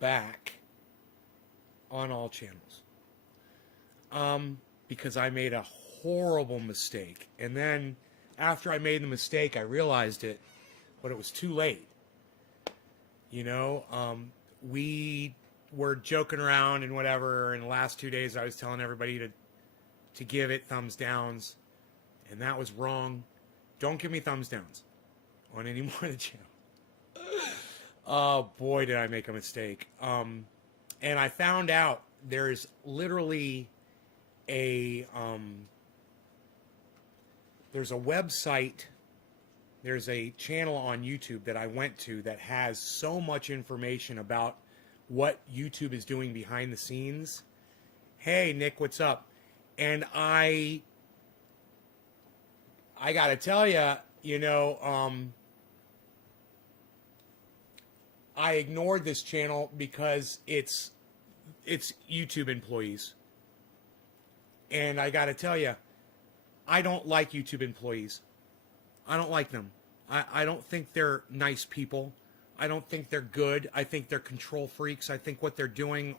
back on all channels. Because I made a horrible mistake. And then after I made the mistake, I realized it, but it was too late. You know, we were joking around and whatever. And the last 2 days, I was telling everybody to give it thumbs downs. And that was wrong. Don't give me thumbs downs on any more of the channel. Oh, boy, did I make a mistake. And I found out there's literally there's a website, there's a channel on YouTube that I went to that has so much information about what YouTube is doing behind the scenes. Hey, Nick, what's up? And I gotta tell you, you know, I ignored this channel because it's YouTube employees. And I got to tell you, I don't like YouTube employees. I don't like them. I don't think they're nice people. I don't think they're good. I think they're control freaks. I think what they're doing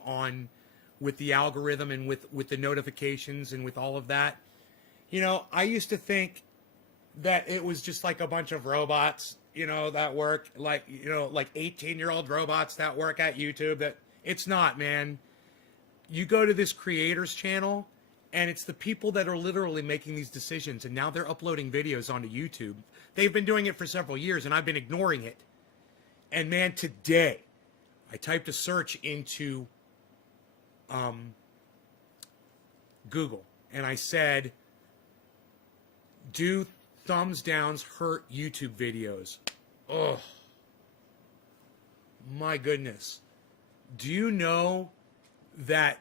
with the algorithm and with the notifications and with all of that. You know, I used to think that it was just like a bunch of robots, you know, that work, like, you know, like 18-year-old robots that work at YouTube. That it's not, man. You go to this creators channel, and it's the people that are literally making these decisions, and now they're uploading videos onto YouTube. They've been doing it for several years, and I've been ignoring it. And man, today, I typed a search into Google, and I said, do thumbs downs hurt YouTube videos? Oh, my goodness. Do you know that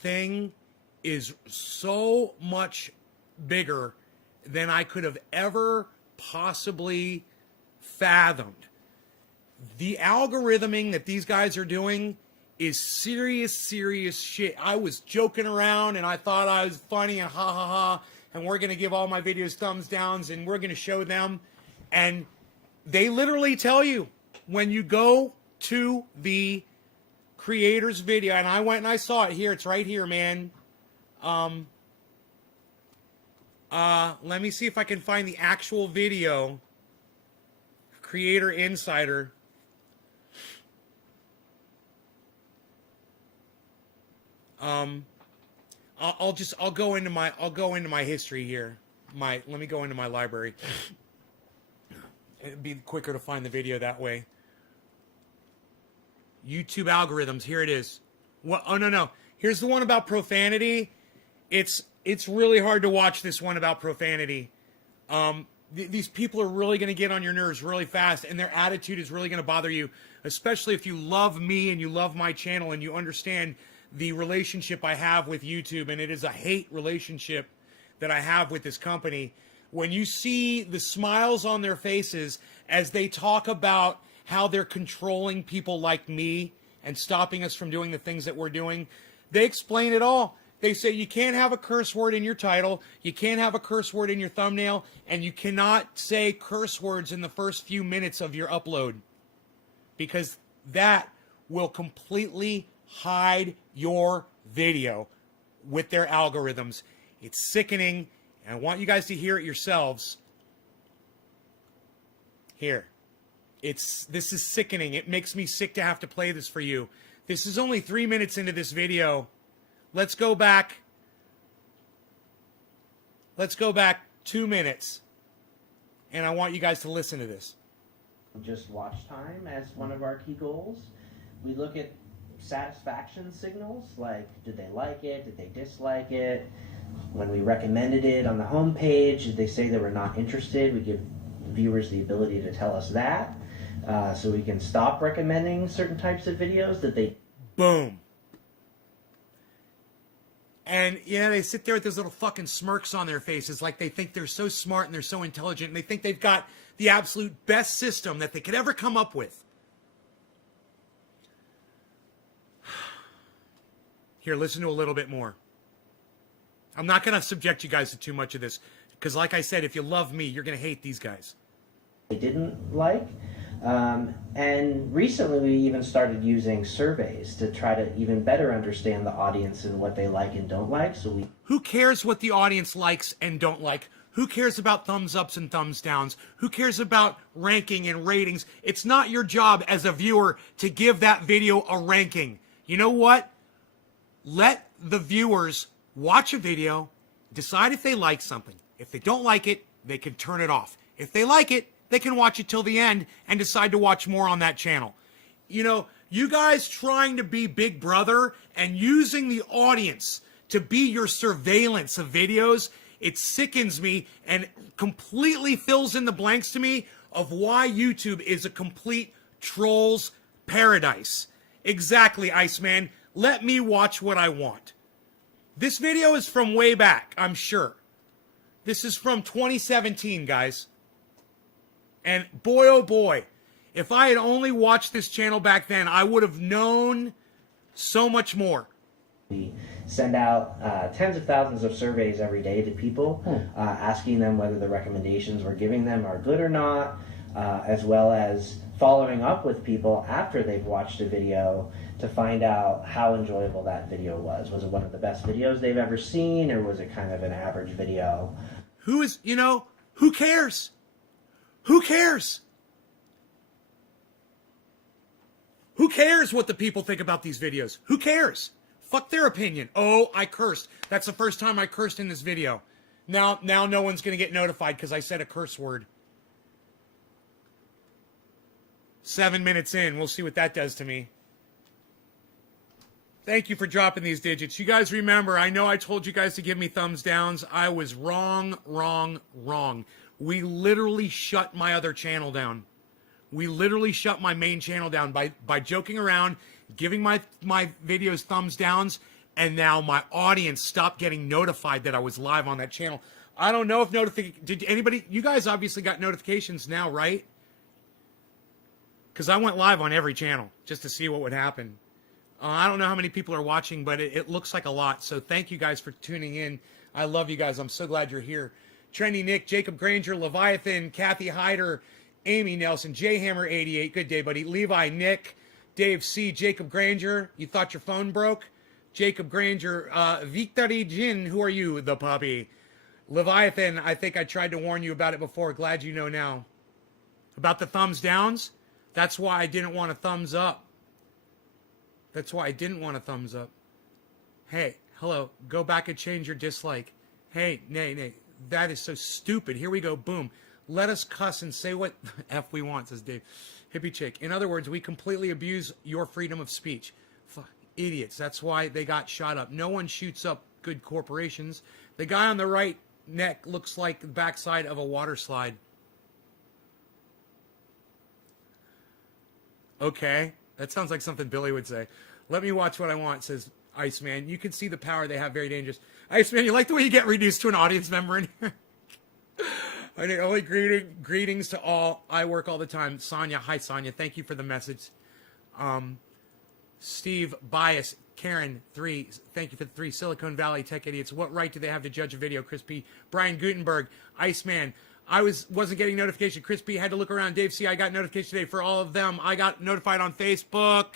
thing is so much bigger than I could have ever possibly fathomed? The algorithming that these guys are doing is serious shit. I was joking around and I thought I was funny and ha ha ha, and we're going to give all my videos thumbs downs and we're going to show them. And they literally tell you when you go to the creator's video, and I went and I saw it here. It's right here, man. Let me see if I can find the actual video. Creator Insider. I'll go into my history here. Let me go into my library. It'd be quicker to find the video that way. YouTube algorithms. Here it is. What? Oh no. Here's the one about profanity. It's really hard to watch this one about profanity. These people are really going to get on your nerves really fast, and their attitude is really going to bother you, especially if you love me and you love my channel and you understand the relationship I have with YouTube, and it is a hate relationship that I have with this company. When you see the smiles on their faces as they talk about how they're controlling people like me and stopping us from doing the things that we're doing, they explain it all. They say you can't have a curse word in your title, you can't have a curse word in your thumbnail, and you cannot say curse words in the first few minutes of your upload, because that will completely hide your video with their algorithms. It's sickening, and I want you guys to hear it yourselves. Here. This is sickening. It makes me sick to have to play this for you. This is only 3 minutes into this video. Let's go back. Let's go back 2 minutes. And I want you guys to listen to this. Just watch time as one of our key goals. We look at satisfaction signals, like did they like it, did they dislike it? When we recommended it on the home page, did they say they were not interested? We give viewers the ability to tell us that, so we can stop recommending certain types of videos that they... Boom. And, yeah, they sit there with those little fucking smirks on their faces like they think they're so smart and they're so intelligent and they think they've got the absolute best system that they could ever come up with. Here, listen to a little bit more. I'm not going to subject you guys to too much of this because, like I said, if you love me, you're going to hate these guys. They didn't like. And recently we even started using surveys to try to even better understand the audience and what they like and don't like. Who cares what the audience likes and don't like? Who cares about thumbs ups and thumbs downs? Who cares about ranking and ratings? It's not your job as a viewer to give that video a ranking. You know what? Let the viewers watch a video, decide if they like something. If they don't like it, they can turn it off. If they like it, they can watch it till the end and decide to watch more on that channel. You know, you guys trying to be Big Brother and using the audience to be your surveillance of videos, it sickens me and completely fills in the blanks to me of why YouTube is a complete troll's paradise. Exactly, Iceman. Let me watch what I want. This video is from way back, I'm sure. This is from 2017, guys. And boy, oh boy, if I had only watched this channel back then, I would have known so much more. We send out tens of thousands of surveys every day to people, asking them whether the recommendations we're giving them are good or not, as well as following up with people after they've watched a video to find out how enjoyable that video was. Was it one of the best videos they've ever seen, or was it kind of an average video? Who cares? Who cares? Who cares what the people think about these videos? Who cares? Fuck their opinion. Oh, I cursed. That's the first time I cursed in this video. Now no one's going to get notified because I said a curse word. 7 minutes in. We'll see what that does to me. Thank you for dropping these digits. You guys remember, I know I told you guys to give me thumbs downs. I was wrong. We literally shut my other channel down. We literally shut my main channel down by joking around, giving my videos thumbs downs, and now my audience stopped getting notified that I was live on that channel. I don't know if did anybody, you guys obviously got notifications now, right? Because I went live on every channel just to see what would happen. I don't know how many people are watching, but it looks like a lot. So thank you guys for tuning in. I love you guys. I'm so glad you're here. Trendy Nick, Jacob Granger, Leviathan, Kathy Hyder, Amy Nelson, Jhammer88. Good day, buddy. Levi, Nick, Dave C, Jacob Granger. You thought your phone broke? Jacob Granger, Victory Jin. Who are you? The puppy. Leviathan, I think I tried to warn you about it before. Glad you know now. About the thumbs downs? That's why I didn't want a thumbs up. That's why I didn't want a thumbs up. Hey, hello, go back and change your dislike. Hey, nay, that is so stupid. Here we go, boom. Let us cuss and say what F we want, says Dave. Hippie chick. In other words, we completely abuse your freedom of speech. Fuck, idiots. That's why they got shot up. No one shoots up good corporations. The guy on the right neck looks like the backside of a water slide. Okay. That sounds like something Billy would say. Let me watch what I want, says Iceman. You can see the power they have, very dangerous. Iceman, you like the way you get reduced to an audience member in here? I need only greetings to all. I work all the time. Sonia, hi Sonia. Thank you for the message. Steve, Bias, Karen, 3. Thank you for the 3. Silicon Valley Tech Idiots. What right do they have to judge a video? Chris P. Brian Gutenberg, Iceman. I wasn't getting notification. Chris P had to look around. Dave C, I got notification today for all of them. I got notified on Facebook.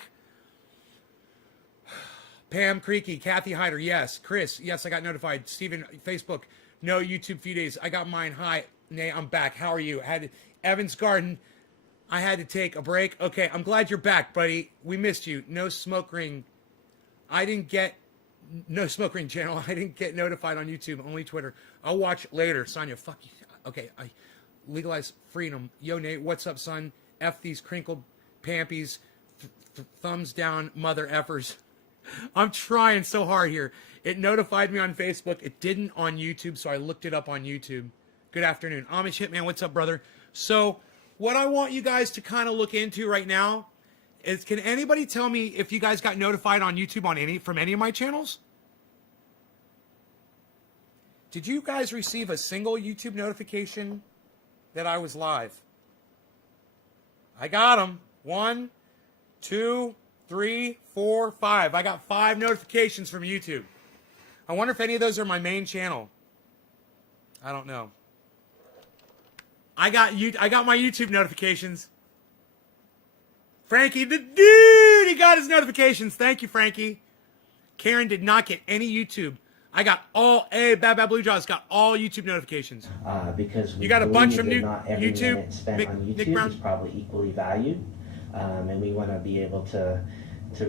Pam Creaky, Kathy Hyder, yes. Chris, yes, I got notified. Steven, Facebook, no YouTube few days. I got mine. Hi, Nay, I'm back. How are you? Evans Garden, I had to take a break. Okay, I'm glad you're back, buddy. We missed you. No smoke ring. No smoke ring channel. I didn't get notified on YouTube, only Twitter. I'll watch later. Sonia, fuck you. Okay, I legalize freedom. Yo, Nate, what's up, son? F these crinkled pampies. Thumbs down, mother effers. I'm trying so hard here. It notified me on Facebook. It didn't on YouTube, so I looked it up on YouTube. Good afternoon. Amish Hitman, what's up, brother? So what I want you guys to kind of look into right now is, can anybody tell me if you guys got notified on YouTube from any of my channels? Did you guys receive a single YouTube notification that I was live? I got them. 1, 2, 3, 4, 5. I got 5 notifications from YouTube. I wonder if any of those are my main channel. I don't know. I got my YouTube notifications. Frankie, the dude, he got his notifications. Thank you, Frankie. Karen did not get any YouTube. I got all, Bad Blue Jaws got all YouTube notifications. Because we you got a bunch from that not every YouTube minute spent on YouTube is probably equally valued, and we want to be able to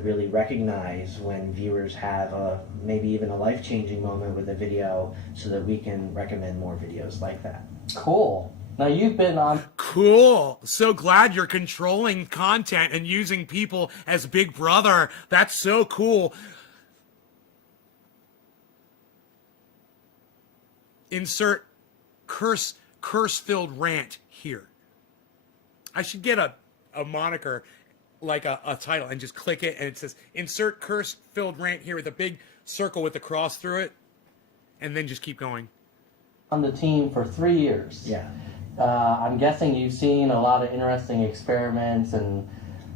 really recognize when viewers have maybe even a life-changing moment with a video, so that we can recommend more videos like that. Cool. Now you've been on. Cool. So glad you're controlling content and using people as Big Brother. That's so cool. Insert curse-filled rant here. I should get a moniker, like a title, and just click it, and it says insert curse-filled rant here with a big circle with a cross through it, and then just keep going. On the team for 3 years. Yeah. I'm guessing you've seen a lot of interesting experiments, and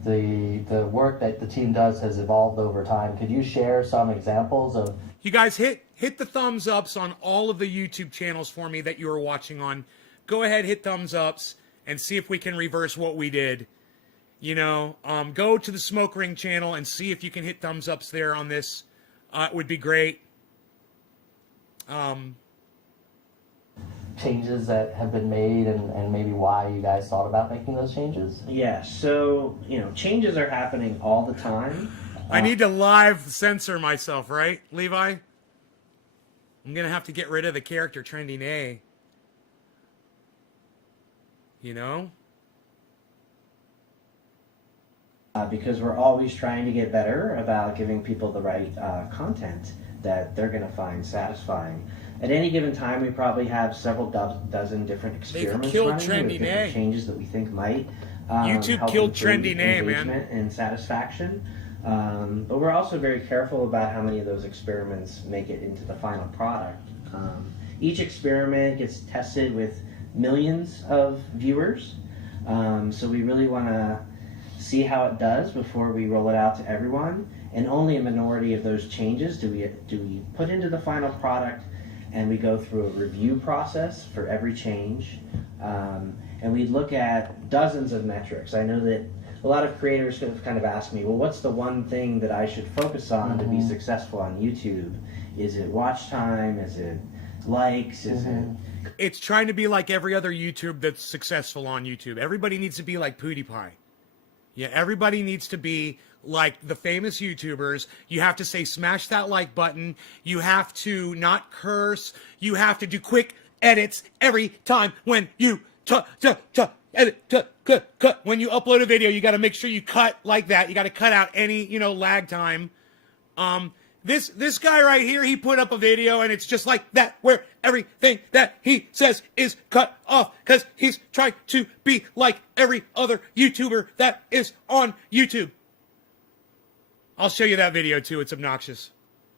the work that the team does has evolved over time. Could you share some examples of? You guys hit the thumbs ups on all of the YouTube channels for me that you are watching on. Go ahead, hit thumbs ups, and see if we can reverse what we did. You know, go to the Smoke Ring channel and see if you can hit thumbs ups there on this. It would be great. Changes that have been made, and maybe why you guys thought about making those changes? Yeah, so, changes are happening all the time. I need to live censor myself, right, Levi? I'm going to have to get rid of the character Trending A. You know? Because we're always trying to get better about giving people the right content that they're going to find satisfying. At any given time, we probably have several dozen different experiments killed running Trending with different A. changes that we think might YouTube help killed improve Trending A, man. engagement and satisfaction. But we're also very careful about how many of those experiments make it into the final product. Each experiment gets tested with millions of viewers, so we really want to see how it does before we roll it out to everyone. And only a minority of those changes do we put into the final product, and we go through a review process for every change. And we look at dozens of metrics. I know that a lot of creators have kind of asked me, well, what's the one thing that I should focus on to be successful on YouTube? Is it watch time? Is it likes? Is it... It's trying to be like every other YouTube that's successful on YouTube. Everybody needs to be like PewDiePie. Yeah, everybody needs to be like the famous YouTubers. You have to say, smash that like button. You have to not curse. You have to do quick edits every time when you edit, cut. When you upload a video, you got to make sure you cut like that. You got to cut out any, lag time. This guy right here, he put up a video and it's just like that, where everything that he says is cut off because he's trying to be like every other YouTuber that is on YouTube. I'll show you that video too. It's obnoxious.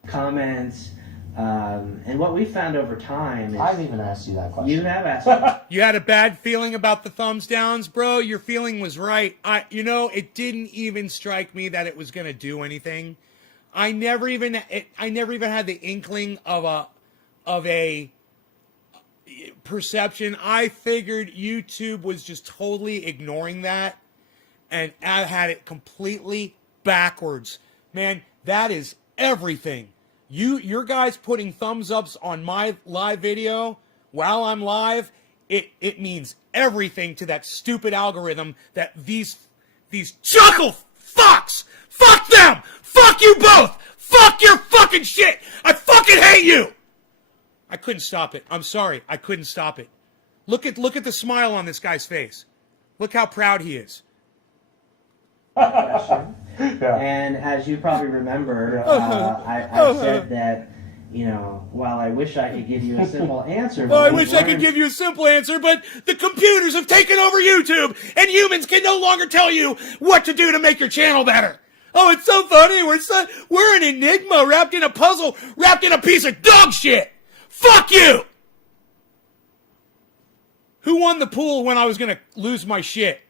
Comments. And what we found over time is... I've even asked you that question. You have asked me. You had a bad feeling about the thumbs downs, bro? Your feeling was right. It didn't even strike me that it was going to do anything. I never even had the inkling of a perception. I figured YouTube was just totally ignoring that, and I had it completely backwards. Man, that is everything. Your guys putting thumbs ups on my live video while I'm live, it means everything to that stupid algorithm that these chuckle fucks, fuck them, fuck you both, fuck your fucking shit, I fucking hate you. I couldn't stop it. I'm sorry, I couldn't stop it. Look at the smile on this guy's face. Look how proud he is. Yeah. And as you probably remember, I said that, while I wish I could give you a simple answer. Well, I wish I could give you a simple answer, but the computers have taken over YouTube, and humans can no longer tell you what to do to make your channel better. Oh, it's so funny. We're an enigma wrapped in a puzzle, wrapped in a piece of dog shit. Fuck you! Who won the pool when I was going to lose my shit?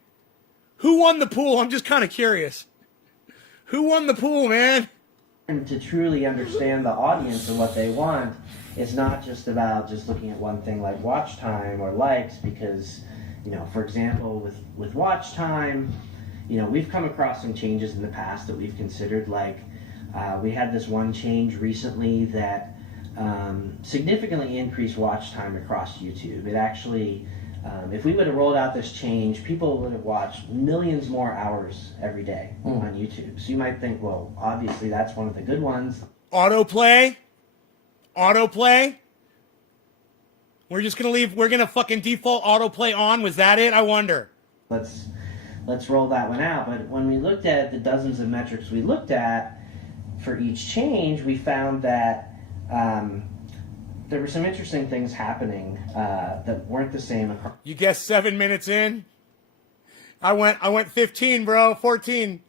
Who won the pool? I'm just kind of curious. Who won the pool, man? And to truly understand the audience and what they want, it's not just about just looking at one thing like watch time or likes, because, for example, with watch time, we've come across some changes in the past that we've considered. Like we had this one change recently that significantly increased watch time across YouTube. It actually, if we would have rolled out this change, people would have watched millions more hours every day on YouTube. So you might think, well, obviously that's one of the good ones. Autoplay. We're just gonna leave. We're gonna fucking default autoplay on. Was that it? I wonder. Let's roll that one out. But when we looked at the dozens of metrics we looked at for each change, we found that there were some interesting things happening that weren't the same across. You guessed 7 minutes in. I went 15, bro. 14.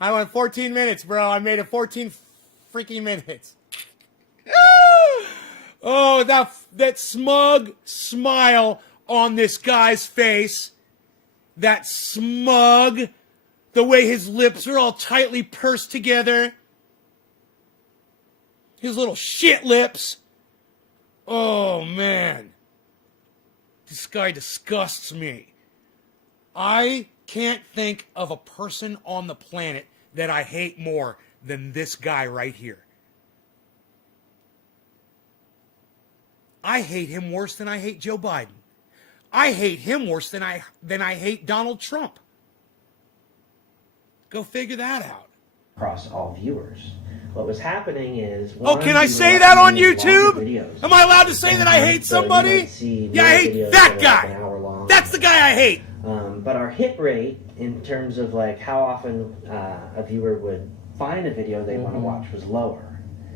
I went 14 minutes, bro. I made it 14 freaking minutes. Oh, that smug smile on this guy's face. That smug, the way his lips are all tightly pursed together. His little shit lips. Oh, man. This guy disgusts me. I can't think of a person on the planet that I hate more than this guy right here. I hate him worse than I hate Joe Biden. I hate him worse than I hate Donald Trump. Go figure that out. Across all viewers. What was happening is... can I say that on YouTube? Am I allowed to say that I hate somebody? Yeah, I hate that guy. That's the guy I hate. But our hit rate, in terms of like how often a viewer would find a video they want to watch, was lower.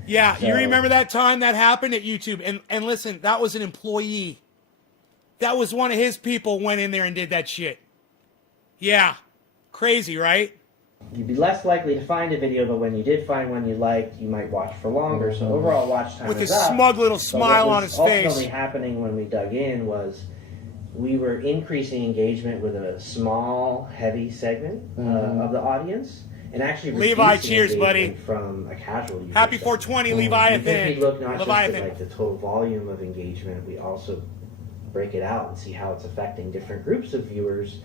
Yeah, So, you remember that time that happened at YouTube? And listen, that was an employee. That was one of his people went in there and did that shit. Yeah. Crazy, right? You'd be less likely to find a video, but when you did find one you liked, you might watch for longer. So overall watch time with is his up. smug little smile on his face. What was ultimately happening when we dug in was we were increasing engagement with a small, heavy segment of the audience. And actually Levi, cheers, buddy. From a casual user. Happy 420, Leviathan. If we look not Leviathan. just at like the total volume of engagement, we also break it out and see how it's affecting different groups of viewers.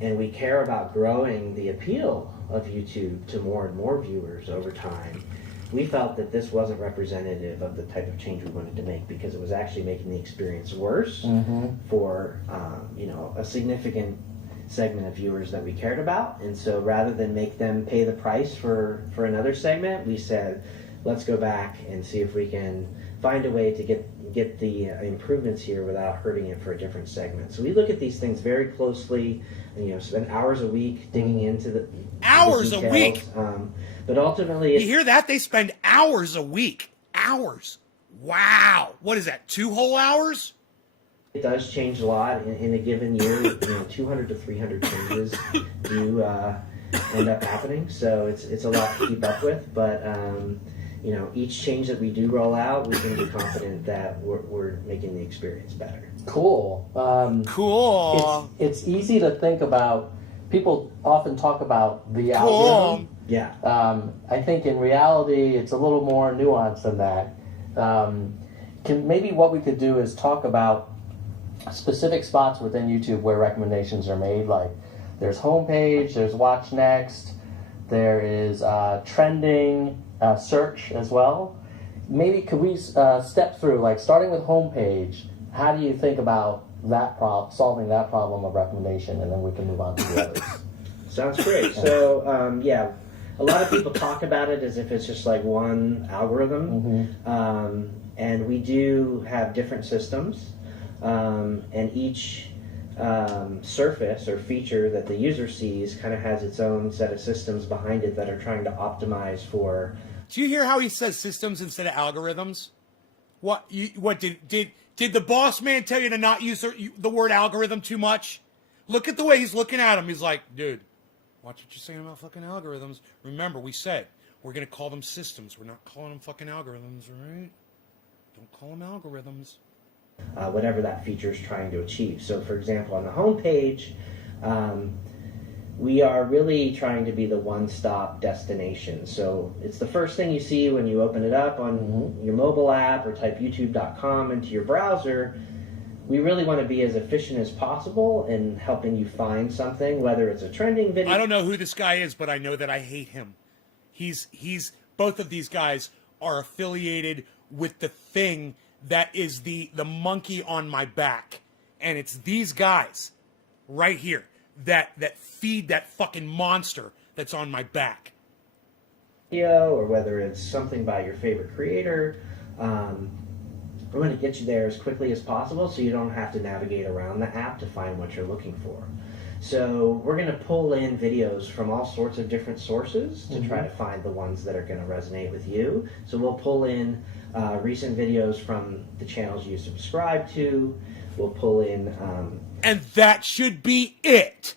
And we care about growing the appeal of YouTube to more and more viewers over time. We felt that this wasn't representative of the type of change we wanted to make because it was actually making the experience worse for a significant segment of viewers that we cared about. And so rather than make them pay the price for another segment, we said, let's go back and see if we can find a way to get the improvements here without hurting it for a different segment. So we look at these things very closely and spend hours a week digging into the hours details. A week. But ultimately, you hear that? They spend hours a week. Hours. Wow. What is that? 2 whole hours? It does change a lot in a given year. 200 to 300 changes do end up happening. So it's a lot to keep up with. But each change that we do roll out, we can be confident that we're making the experience better. Cool. Cool. It's easy to think about. People often talk about the Cool. algorithm. Yeah. I think in reality, it's a little more nuanced than that. Maybe what we could do is talk about specific spots within YouTube where recommendations are made. Like there's homepage, there's watch next, there is trending, search as well. Maybe could we step through, like starting with homepage, how do you think about that solving that problem of recommendation, and then we can move on to the others. Sounds great. So a lot of people talk about it as if it's just like one algorithm, and we do have different systems, and each surface or feature that the user sees kind of has its own set of systems behind it that are trying to optimize for. Do you hear how he says systems instead of algorithms? What did the boss man tell you to not use the word algorithm too much? Look at the way he's looking at him. He's like, dude, watch what you're saying about fucking algorithms. Remember, we said we're going to call them systems. We're not calling them fucking algorithms, right? Don't call them algorithms. Whatever that feature is trying to achieve. So, for example, on the home page, we are really trying to be the one-stop destination. So it's the first thing you see when you open it up on your mobile app or type youtube.com into your browser. we really want to be as efficient as possible in helping you find something, whether it's a trending video. I don't know who this guy is, but I know that I hate him. He's both of these guys are affiliated with the thing that is the monkey on my back. And it's these guys right here that feed that fucking monster that's on my back. Or whether it's something by your favorite creator. We're going to get you there as quickly as possible so you don't have to navigate around the app to find what you're looking for. So we're going to pull in videos from all sorts of different sources to try to find the ones that are going to resonate with you. So we'll pull in recent videos from the channels you subscribe to. We'll pull in... and that should be it!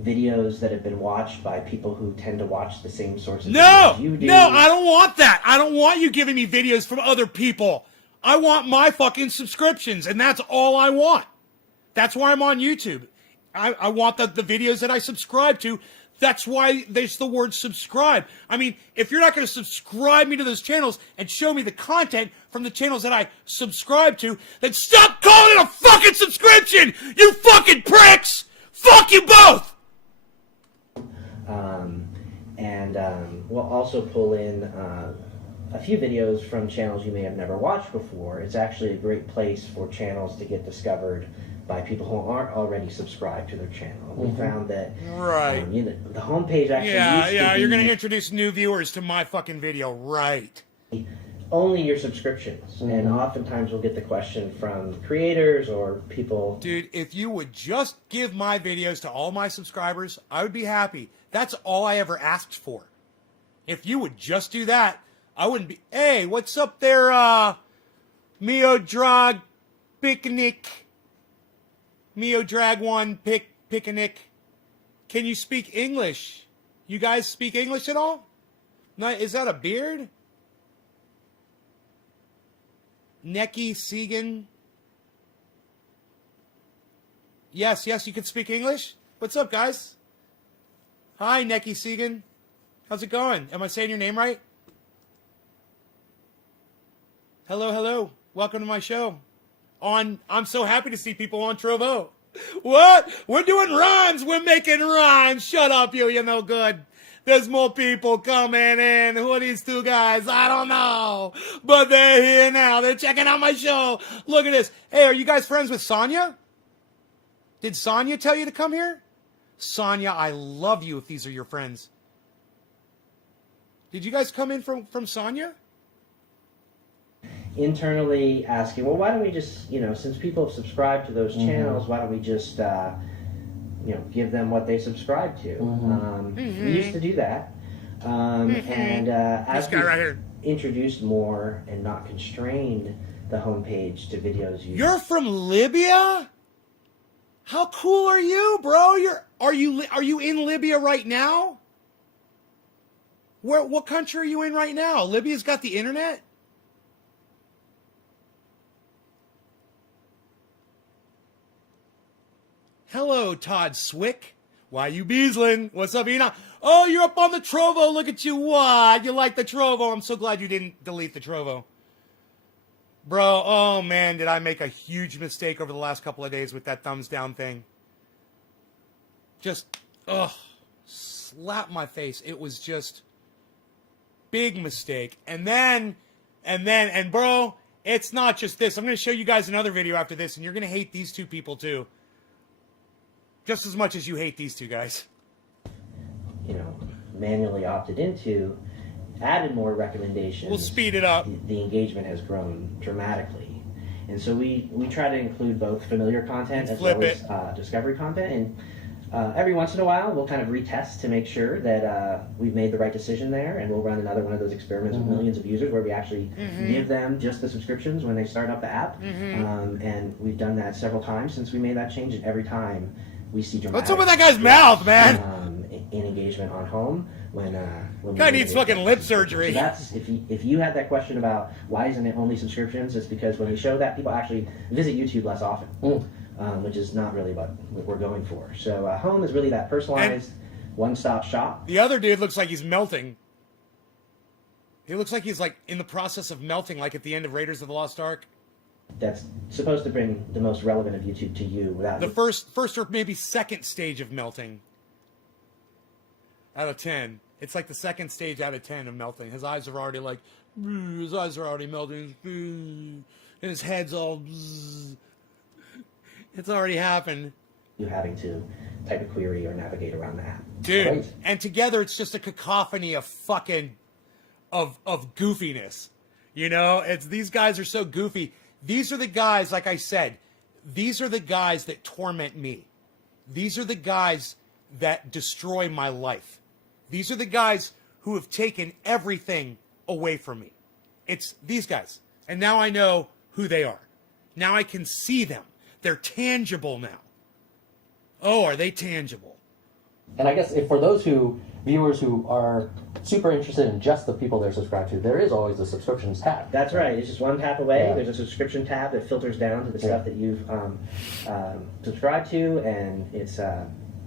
Videos that have been watched by people who tend to watch the same sorts of No! videos you do. No, I don't want that! I don't want you giving me videos from other people. I want my fucking subscriptions, and that's all I want. That's why I'm on YouTube. I want the videos that I subscribe to. That's why there's the word subscribe. I mean, if you're not going to subscribe me to those channels and show me the content from the channels that I subscribe to, then stop calling it a fucking subscription, you fucking pricks! Fuck you both! We'll also pull in a few videos from channels you may have never watched before. It's actually a great place for channels to get discovered by people who aren't already subscribed to their channel. We found that Right. The homepage actually used to be you're going to introduce new viewers to my fucking video, right? only your subscriptions. And oftentimes we'll get the question from creators or people. Dude, if you would just give my videos to all my subscribers, I would be happy. That's all I ever asked for. If you would just do that, I wouldn't be... Hey, what's up there, Mio Drag Picnic? Mio Drag 1 Picnic. Can you speak English? You guys speak English at all? No, is that a beard? Neki Segan. Yes, you can speak English. What's up, guys? Hi, Neki Segan. How's it going? Am I saying your name right? Hello. Welcome to my show. I'm so happy to see people on Trovo. What? We're doing rhymes. We're making rhymes. Shut up, you no good. There's more people coming in. Who are these two guys? I don't know. But they're here now. They're checking out my show. Look at this. Hey, are you guys friends with Sonya? Did Sonya tell you to come here? Sonya, I love you if these are your friends. Did you guys come in from Sonya? Internally asking, well, why don't we just, since people have subscribed to those channels, why don't we just, give them what they subscribe to? We used to do that. And as we introduced more and not constrained the homepage to videos. You're from Libya? How cool are you, bro? Are you in Libya right now? What country are you in right now? Libya's got the internet? Hello, Todd Swick. Why you beasling? What's up, Ina? Oh, you're up on the Trovo. Look at you. What? You like the Trovo? I'm so glad you didn't delete the Trovo. Bro, oh man, did I make a huge mistake over the last couple of days with that thumbs down thing. Just, slap my face. It was just big mistake. And bro, it's not just this. I'm going to show you guys another video after this, and you're going to hate these two people too. Just as much as you hate these two guys. Manually opted into, added more recommendations. We'll speed it up. The engagement has grown dramatically. And so we try to include both familiar content as well as discovery content. And every once in a while, we'll kind of retest to make sure that we've made the right decision there. And we'll run another one of those experiments with millions of users where we actually give them just the subscriptions when they start up the app. And we've done that several times since we made that change. And every time we see dramatic... What's up with that guy's mouth, man? In engagement on home when guy needs fucking lip surgery. So that's if you had that question about why isn't it only subscriptions, it's because when we show that, people actually visit YouTube less often, which is not really what we're going for. So home is really that personalized one-stop shop. The other dude looks like he's melting. He looks like he's like in the process of melting, like at the end of Raiders of the Lost Ark. that's supposed to bring the most relevant of YouTube to you without The first or maybe second stage of melting out of 10. It's like the second stage out of 10 of melting. His eyes are already like, his eyes are already melting, and his head's all, it's already happened. you having to type a query or navigate around that. Dude, Right. and together it's just a cacophony of fucking, of goofiness. You know, it's, these guys are so goofy. These are the guys, like I said, these are the guys that torment me. These are the guys that destroy my life. These are the guys who have taken everything away from me. It's these guys. And now I know who they are. Now I can see them. They're tangible now. Oh, are they tangible? And I guess if for those viewers who are super interested in just the people they're subscribed to, there is always the subscriptions tab. That's right. It's just one tap away. Yeah. There's a subscription tab that filters down to the stuff that you've subscribed to, and it's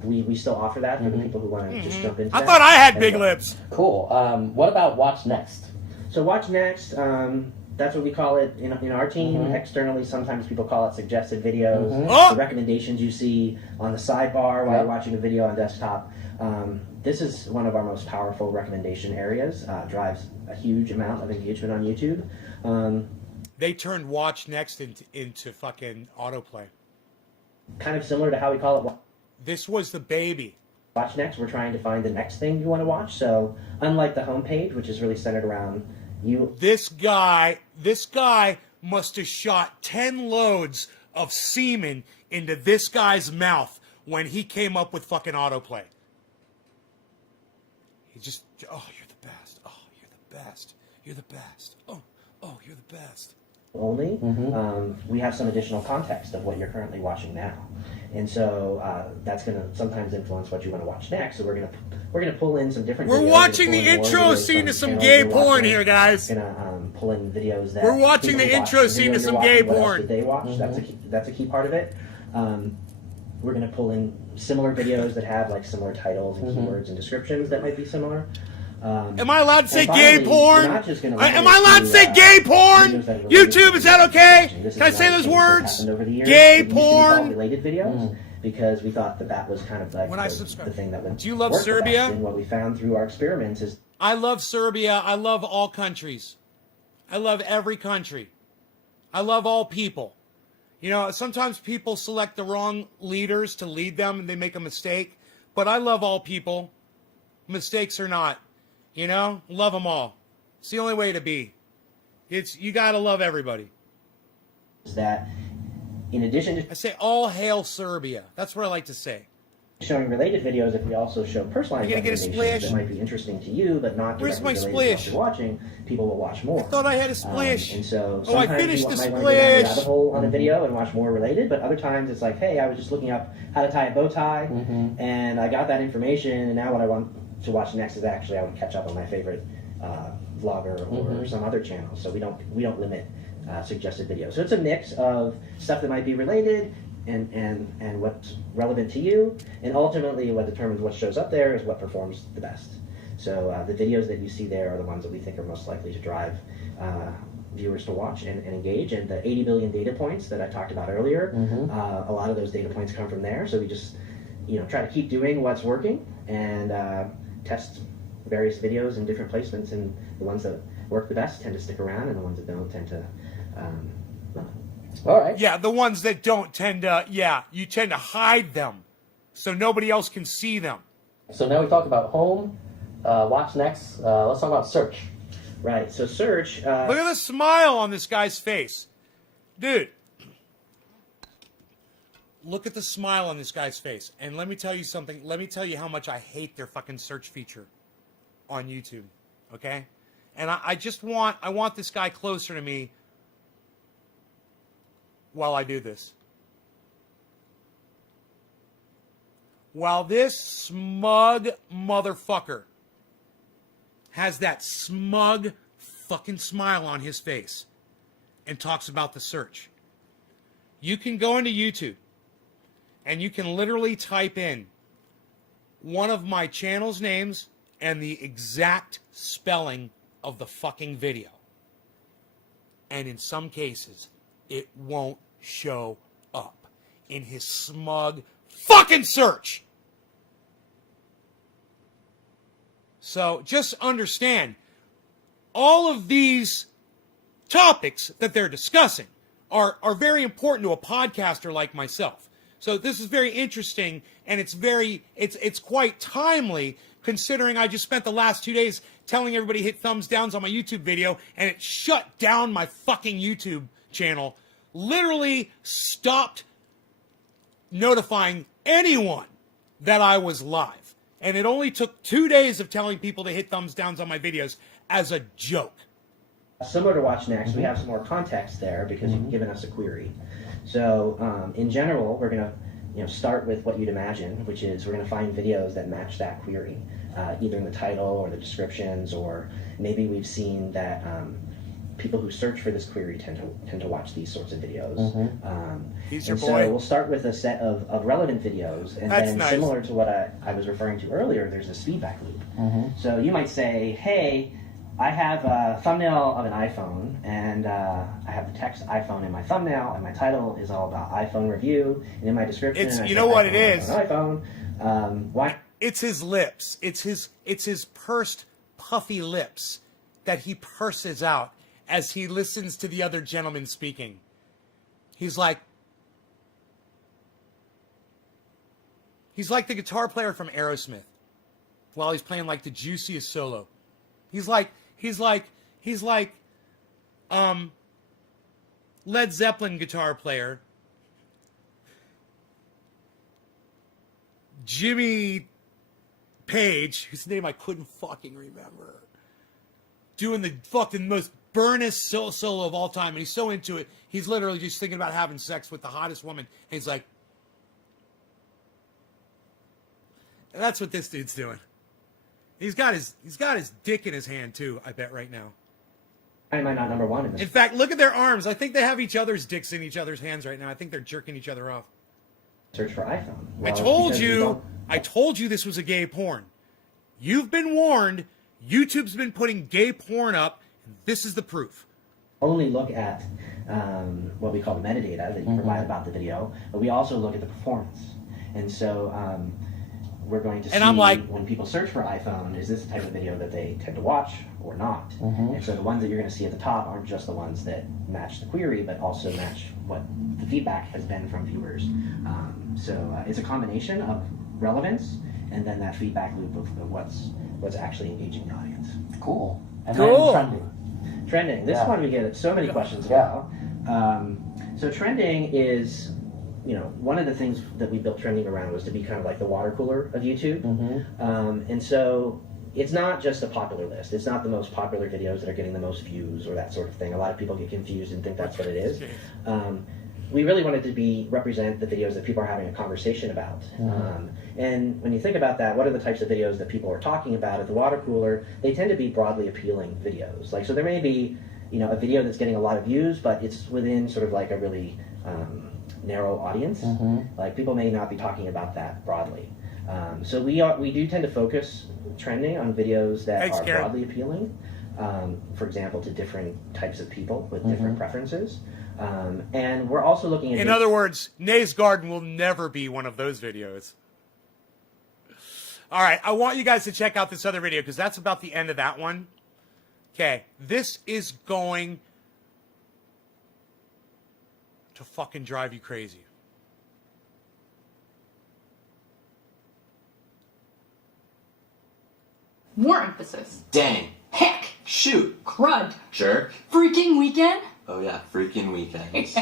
we still offer that for the people who want to just jump into I that. thought I had And, big lips. Cool. What about Watch Next? So watch next. That's what we call it in our team. Externally, sometimes people call it suggested videos. Oh! The recommendations you see on the sidebar while you're watching a video on desktop. This is one of our most powerful recommendation areas. Drives a huge amount of engagement on YouTube. They turned Watch Next into fucking autoplay. Kind of similar to how we call it This was the baby. Watch Next. We're trying to find the next thing you want to watch. So unlike the homepage, which is really centered around you, This guy must have shot 10 loads of semen into this guy's mouth when he came up with fucking autoplay. He just, oh, you're the best. Oh, you're the best. You're the best. Oh, you're the best. only, we have some additional context of what you're currently watching now, and so that's going to sometimes influence what you want to watch next. So we're gonna pull in some different. We're videos. watching We're the gonna pull in intro more videos scene from to some channels gay you're porn watching. here, guys. Gonna pull in videos that We're watching people the watch. intro The scene to video some you're gay watching, what else porn. did they watch? That's a key part of it. We're gonna pull in similar videos that have like similar titles and keywords and descriptions that might be similar. Am I allowed to say and gay finally, porn? we're not just gonna Am limit I allowed it to say to, gay porn? videos that are related to YouTube, is that what you're okay? watching. This is Can I not say those things that words? happened over the years. Gay It used to be called porn? related videos because we thought that was kind of like When I the subscribe- thing that would Do you love work the best. Serbia? And what we found through our experiments is I love Serbia. I love all countries. I love every country. I love all people. You know, sometimes people select the wrong leaders to lead them and they make a mistake. But I love all people. Mistakes or not. You know, love them all. It's the only way to be. You gotta love everybody. that in addition to I say all hail Serbia. That's what I like to say. showing related videos, if we also show personalized You gonna get a recommendations splash? that might be interesting to you, but not Where's directly my related to what splash? you're watching, people will watch more. I thought I had a splash. And so Oh, I sometimes finished you the might want to go down a splash. rabbit hole on a video and watch more related, but other times it's like, hey, I was just looking up how to tie a bow tie, and I got that information, and now what I want to watch next is actually I want to catch up on my favorite vlogger or some other channel. So we don't limit suggested videos. So it's a mix of stuff that might be related and what's relevant to you, and ultimately what determines what shows up there is what performs the best. So the videos that you see there are the ones that we think are most likely to drive viewers to watch and engage. And the 80 billion data points that I talked about earlier, a lot of those data points come from there. So we just try to keep doing what's working and test various videos in different placements, and the ones that work the best tend to stick around, and the ones that don't tend to not. All right. Yeah, the ones that don't tend to, you tend to hide them so nobody else can see them. So now we talked about home, watch next. Let's talk about search. Right, so search. Look at the smile on this guy's face. Dude. Look at the smile on this guy's face. And let me tell you something. Let me tell you how much I hate their fucking search feature on YouTube. Okay? And I want this guy closer to me while I do this. While this smug motherfucker has that smug fucking smile on his face and talks about the search, you can go into YouTube and you can literally type in one of my channel's names and the exact spelling of the fucking video. And in some cases, it won't show up in his smug fucking search. So just understand, all of these topics that they're discussing are very important to a podcaster like myself. So this is very interesting, and it's quite timely, considering I just spent the last 2 days telling everybody to hit thumbs downs on my YouTube video, and it shut down my fucking YouTube channel. Literally stopped notifying anyone that I was live. And it only took 2 days of telling people to hit thumbs downs on my videos as a joke. Similar to Watch Next, we have some more context there because you've given us a query. So in general, we're going to start with what you'd imagine, which is we're going to find videos that match that query, either in the title or the descriptions, or maybe we've seen that people who search for this query tend to watch these sorts of videos. He's your and boy. So we'll start with a set of relevant videos, and That's then nice. similar to what I was referring to earlier, there's this feedback loop. So you might say, hey, I have a thumbnail of an iPhone, and I have the text iPhone in my thumbnail, and my title is all about iPhone review, and in my description, It's- I you say know what iPhone, it is? iPhone. Why? It's his lips. It's his pursed, puffy lips that he purses out as he listens to the other gentleman speaking. He's like the guitar player from Aerosmith while he's playing like the juiciest solo. He's like Led Zeppelin guitar player Jimmy Page, whose name I couldn't fucking remember, doing the fucking most burnest solo of all time, and he's so into it, he's literally just thinking about having sex with the hottest woman, and he's like, and that's what this dude's doing. He's got his dick in his hand too, I bet right now. am I not number one in this? In fact, look at their arms. I think they have each other's dicks in each other's hands right now. I think they're jerking each other off. Search for iPhone. I Well, it's told because we you don't- this was a gay porn. You've been warned. YouTube's been putting gay porn up. This is the proof. only look at what we call the metadata that you provide about the video, but we also look at the performance. And so we're going to see And I'm like, when people search for iPhone, is this the type of video that they tend to watch or not? And so the ones that you're going to see at the top aren't just the ones that match the query, but also match what the feedback has been from viewers. So it's a combination of relevance and then that feedback loop of what's actually engaging the audience. Cool. And Cool. then trending. Trending. This Yeah. one we get so many questions Yeah. about. So trending is, one of the things that we built trending around was to be kind of like the water cooler of YouTube. And so it's not just a popular list. It's not the most popular videos that are getting the most views or that sort of thing. A lot of people get confused and think that's what it is. We really wanted to represent the videos that people are having a conversation about. And when you think about that, what are the types of videos that people are talking about at the water cooler? They tend to be broadly appealing videos. So there may be, a video that's getting a lot of views, but it's within sort of like a really narrow audience. Like people may not be talking about that broadly. So we do tend to focus trending on videos that Thanks, are Karen. broadly appealing. For example, to different types of people with different preferences. And we're also looking at... in other words, Nay's Garden will never be one of those videos. All right, I want you guys to check out this other video because that's about the end of that one. Okay, this is going to fucking drive you crazy. More emphasis. Dang. Heck. Shoot. Crud. Jerk. Freaking weekend. Oh yeah, freaking weekends.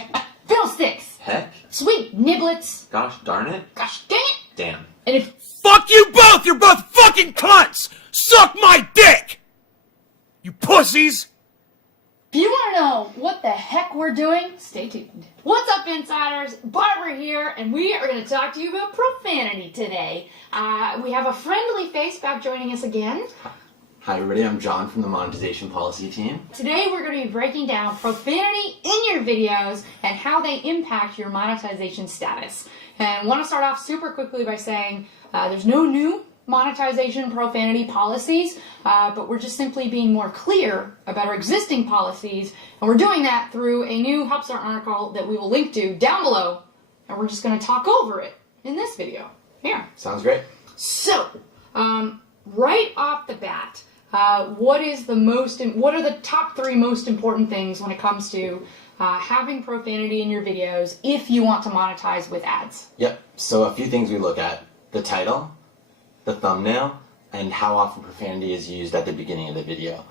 Fiddlesticks. Heck. Sweet niblets. Gosh darn it. Gosh dang it. Damn. And if Fuck you both! You're both fucking cunts! Suck my dick! You pussies! you want to know what the heck we're doing, stay tuned. What's up, insiders? Barbara here, and we are going to talk to you about profanity today. We have a friendly face back joining us again. Hi everybody, I'm John from the Monetization Policy Team. Today we're going to be breaking down profanity in your videos and how they impact your monetization status. And I want to start off super quickly by saying there's no new monetization profanity policies, but we're just simply being more clear about our existing policies, and we're doing that through a new HelpStart article that we will link to down below, and we're just going to talk over it in this video. Here. Sounds great. So, right off the bat, what are the top 3 most important things when it comes to having profanity in your videos if you want to monetize with ads? Yep. So a few things we look at: the title, the thumbnail, and how often profanity is used at the beginning of the video.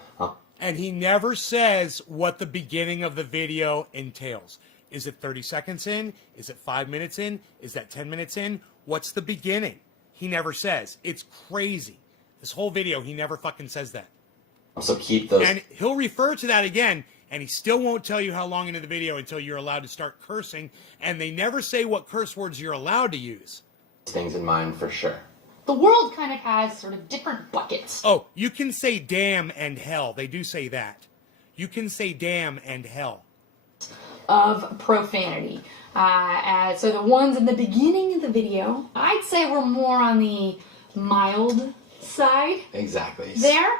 And he never says what the beginning of the video entails. Is it 30 seconds in? Is it 5 minutes in? Is that 10 minutes in? What's the beginning? He never says. It's crazy. This whole video, he never fucking says that. So keep those. And he'll refer to that again, and he still won't tell you how long into the video until you're allowed to start cursing, and they never say what curse words you're allowed to use. Things in mind for sure. The world kind of has sort of different buckets. Oh, you can say damn and hell. They do say that. You can say damn and hell. Of profanity. So the ones in the beginning of the video, I'd say we're more on the mild side. Exactly. There.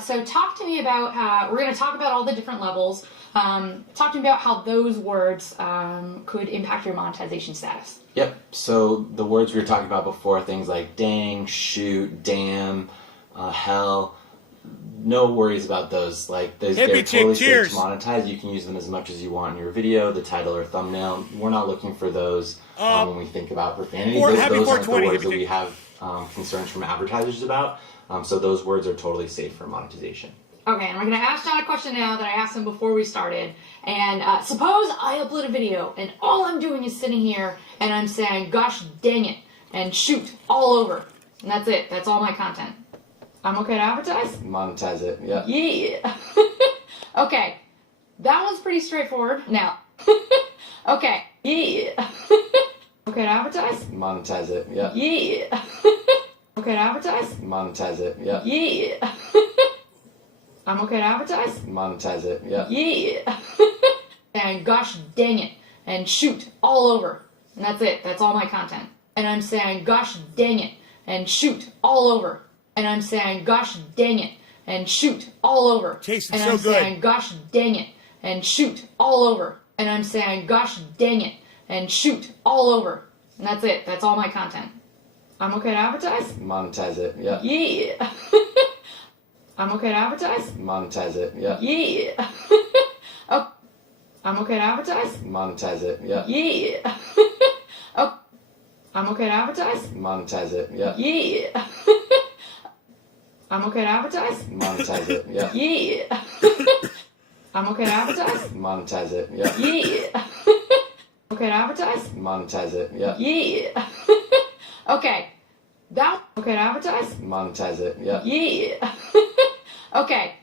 So talk to me about, we're going to talk about all the different levels. Talk to me about how those words could impact your monetization status. Yep. So the words we were talking about before, things like dang, shoot, damn, hell. No worries about those. Like they're totally safe to monetize. You can use them as much as you want in your video, the title or thumbnail. We're not looking for those when we think about profanity. Those aren't the words that we have concerns from advertisers about. So those words are totally safe for monetization. Okay, and we're going to ask John a question now that I asked him before we started. And suppose I upload a video and all I'm doing is sitting here and I'm saying, gosh dang it, and shoot all over. And that's it. That's all my content. I'm okay to advertise? Monetize it, yeah. Yeah. Okay, that one's pretty straightforward. Now, okay, yeah. Okay to advertise? Monetize it, yeah. Yeah. Okay to advertise? Monetize it, yeah. Yeah. I'm okay to advertise? Monetize it, yeah. Yeah. And gosh dang it, and shoot all over. And that's it. That's all my content. And I'm saying, gosh dang it, and shoot all over. And I'm saying, gosh dang it, and shoot all over. Tastes and so I'm good. saying, gosh dang it, and shoot all over. And I'm saying, gosh dang it, and shoot all over. And that's it. That's all my content. I'm okay to advertise? Monetize it, yeah. Yeah. I'm okay to advertise? Monetize it, yeah. Yeah. Oh, I'm okay to advertise? Monetize it, yeah. Yeah. Oh, I'm okay to advertise? Monetize it, yeah. Yeah. I'm okay to advertise? Monetize it, yeah. Yeah. I'm okay to advertise? Monetize it, yeah. Yeah. Okay to advertise? Monetize it, yeah. Yeah. Okay. That okay to advertise? Monetize it, yeah. Yeah. Okay.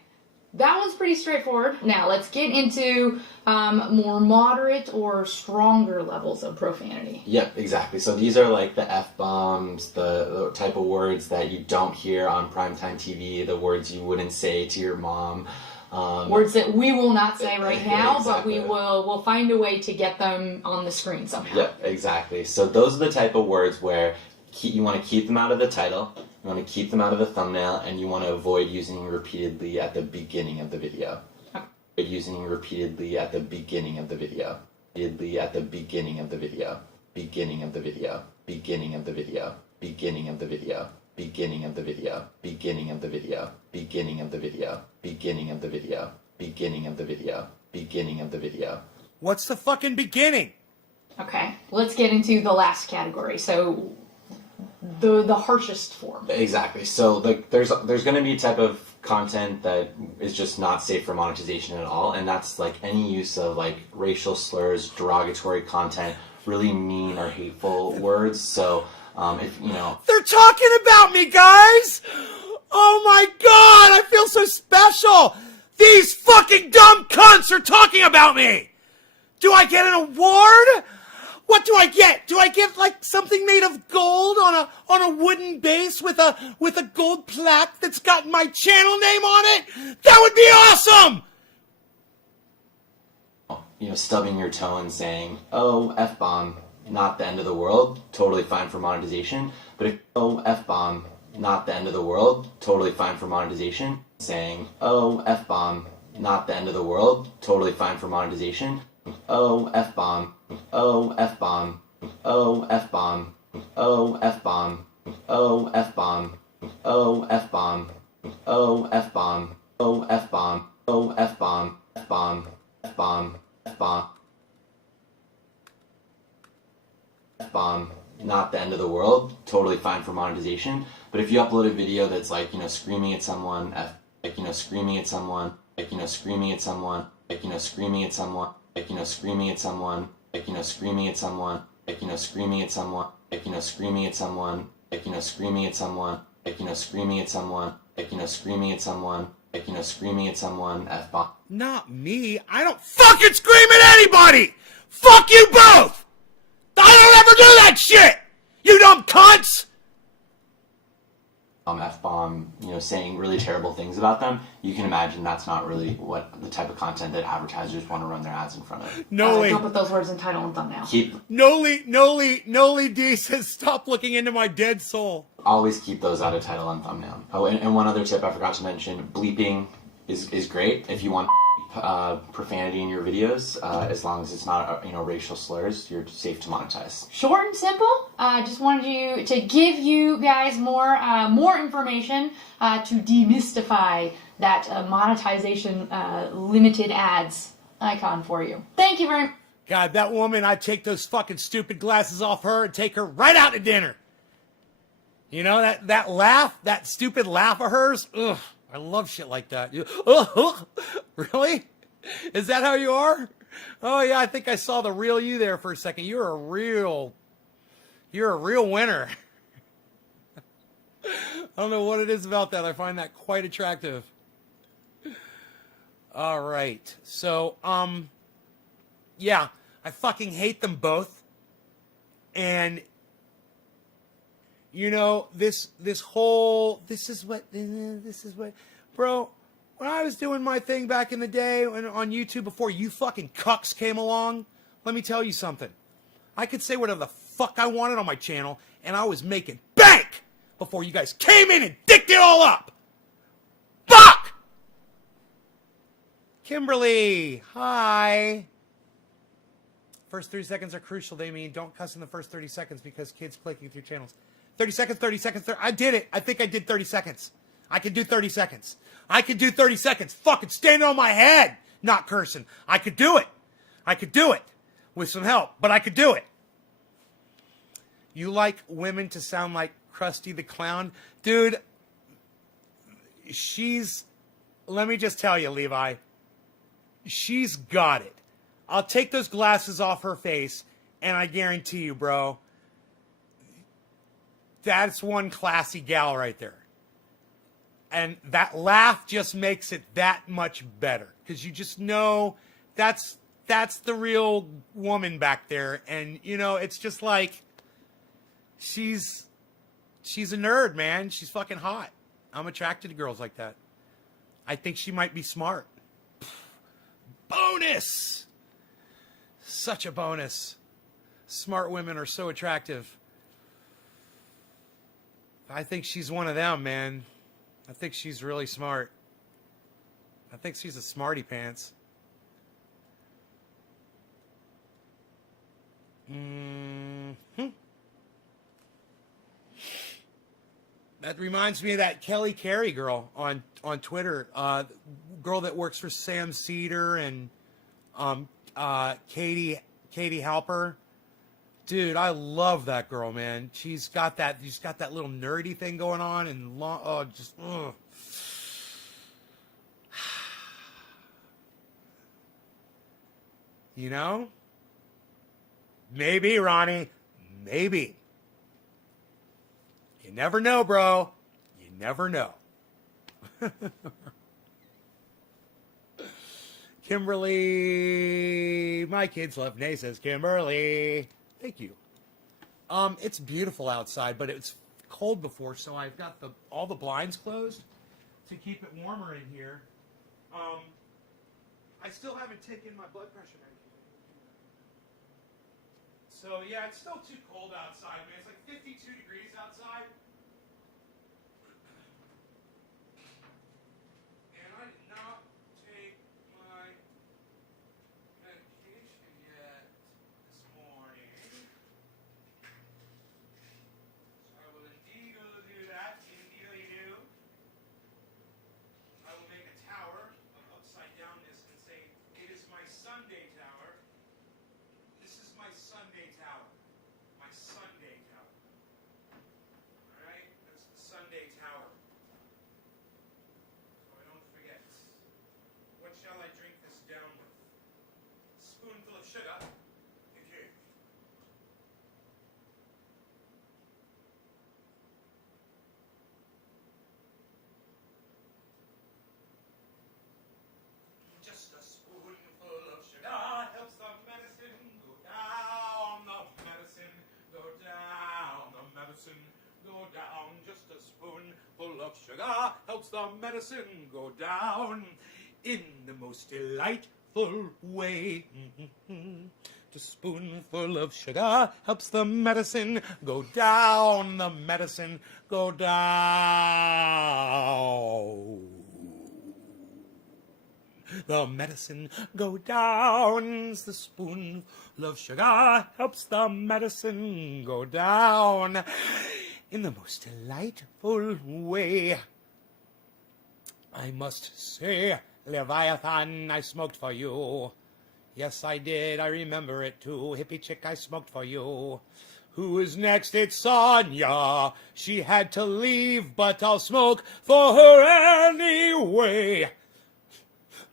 That one's pretty straightforward. Now let's get into more moderate or stronger levels of profanity. Yep, exactly. So these are like the F-bombs, the type of words that you don't hear on primetime TV, the words you wouldn't say to your mom. Words that we will not say right now, exactly. but we'll find a way to get them on the screen somehow. Yep, exactly. So those are the type of words where you want to keep them out of the title, you want to keep them out of the thumbnail, and you want to avoid using repeatedly at the beginning of the video. Okay. Using repeatedly at the beginning of the video. Repeatedly at the beginning of the video. Beginning of the video. Beginning of the video. Beginning of the video. Beginning of the video. Beginning of the video. Beginning of the video. Beginning of the video. Beginning of the video. Beginning of the video. What's the fucking beginning? Okay, let's get into the last category. So the harshest form. Exactly. So like there's going to be a type of content that is just not safe for monetization at all, and that's like any use of like racial slurs, derogatory content, really mean or hateful words. So if you know, They're talking about me, guys! Oh my god, I feel so special! These fucking dumb cunts are talking about me! Do I get an award? What do I get? Do I get like something made of gold on a wooden base with a gold plaque that's got my channel name on it? That would be awesome! you know, stubbing your toe and saying, "Oh, F-bomb, not the end of the world," totally fine for monetization. But if "Oh, F-bomb, not the end of the world, totally fine for monetization. Saying, oh, F-bomb, not the end of the world, totally fine for monetization. Oh, F-bomb, oh, F-bomb, oh, F-bomb, oh, F-bomb, oh, F-bomb, oh, F-bomb, oh, F-bomb, oh, F-bomb, oh, F-bomb, F-bomb, F-bomb, F-bomb, F-bomb, not the end of the world, totally fine for monetization. But if you upload a video that's like, screaming at someone, screaming at someone, screaming at someone, screaming at someone, screaming at someone, screaming at someone, screaming at someone, screaming at someone, screaming at someone, screaming at someone, screaming at someone, screaming at someone, F-bomb. Not me. I don't fucking scream at anybody! Fuck you both! I don't ever do that shit! You dumb cunts! F-bomb, saying really terrible things about them, you can imagine that's not really what the type of content that advertisers want to run their ads in front of. Don't put those words in title and thumbnail. Noli D says stop looking into my dead soul. Always keep those out of title and thumbnail. Oh, and one other tip I forgot to mention, bleeping is great if you want profanity in your videos, as long as it's not racial slurs, you're safe to monetize. Short and simple. Just wanted to give you guys more information to demystify that monetization limited ads icon for you. Thank you very much. God, that woman, I'd take those fucking stupid glasses off her and take her right out to dinner. You know, that laugh, that stupid laugh of hers, ugh. I love shit like that. Really? Is that how you are? Oh yeah, I think I saw the real you there for a second. You're a real winner. I don't know what it is about that. I find that quite attractive. All right. So, yeah, I fucking hate them both. And this is what, bro, when I was doing my thing back in the day on YouTube before you fucking cucks came along, let me tell you something. I could say whatever the fuck I wanted on my channel, and I was making bank before you guys came in and dicked it all up. Fuck! Kimberly, hi. First 30 seconds are crucial, they mean. Don't cuss in the first 30 seconds because kids clicking through channels. 30 seconds, 30 seconds. I did it. I think I did 30 seconds. I can do 30 seconds. I can do 30 seconds. Fucking standing on my head, not cursing. I could do it. I could do it with some help, but I could do it. You like women to sound like Krusty the Clown? Dude, let me just tell you, Levi, she's got it. I'll take those glasses off her face, and I guarantee you, bro, that's one classy gal right there. And that laugh just makes it that much better. Because you just know that's the real woman back there. And, it's just like, she's a nerd, man. She's fucking hot. I'm attracted to girls like that. I think she might be smart. Bonus! Such a bonus. Smart women are so attractive. I think she's one of them, man. I think she's really smart. I think she's a smarty pants. That reminds me of that Kelly Carey girl on Twitter. Girl that works for Sam Cedar and Katie Halper. Dude, I love that girl, man. She's got that little nerdy thing going on and Maybe, Ronnie. Maybe. You never know, bro. You never know. Kimberly, my kids love Nay, says Kimberly. Thank you. It's beautiful outside, but it's cold before, so I've got all the blinds closed to keep it warmer in here. I still haven't taken my blood pressure medication. So yeah, it's still too cold outside, man. It's like 52 degrees outside. spoonful of sugar. Okay. Just a spoonful of sugar helps the medicine go down. The medicine go down. The medicine go down. Just a spoonful of sugar helps the medicine go down in the most delightful way. Just a spoonful of sugar helps the medicine go down. The medicine go down. The medicine go down. The spoonful of sugar helps the medicine go down in the most delightful way. I must say, Leviathan, I smoked for you. Yes, I did. I remember it too. Hippie chick, I smoked for you. Who is next? It's Sonia. She had to leave, but I'll smoke for her anyway.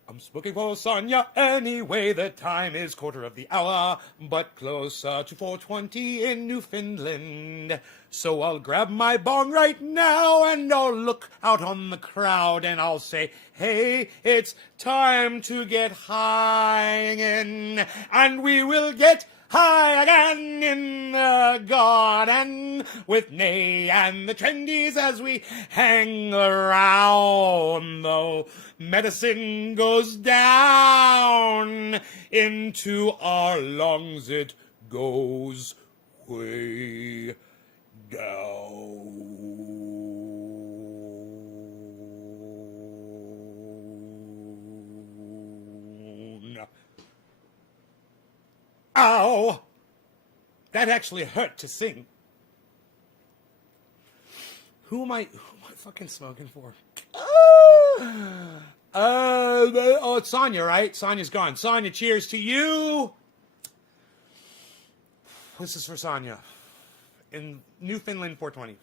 I'm smoking for Sonia anyway. The time is 1:15, but closer to 4:20 in Newfoundland. So I'll grab my bong right now and I'll look out on the crowd and I'll say, hey, it's time to get high again. And we will get high again in the garden with Nay and the trendies as we hang around. Though medicine goes down into our lungs, it goes way down. Ow! That actually hurt to sing. Who am I fucking smoking for? Oh, it's Sonia, right? Sonia's gone. Sonia, cheers to you. This is for Sonia. In Newfoundland 420.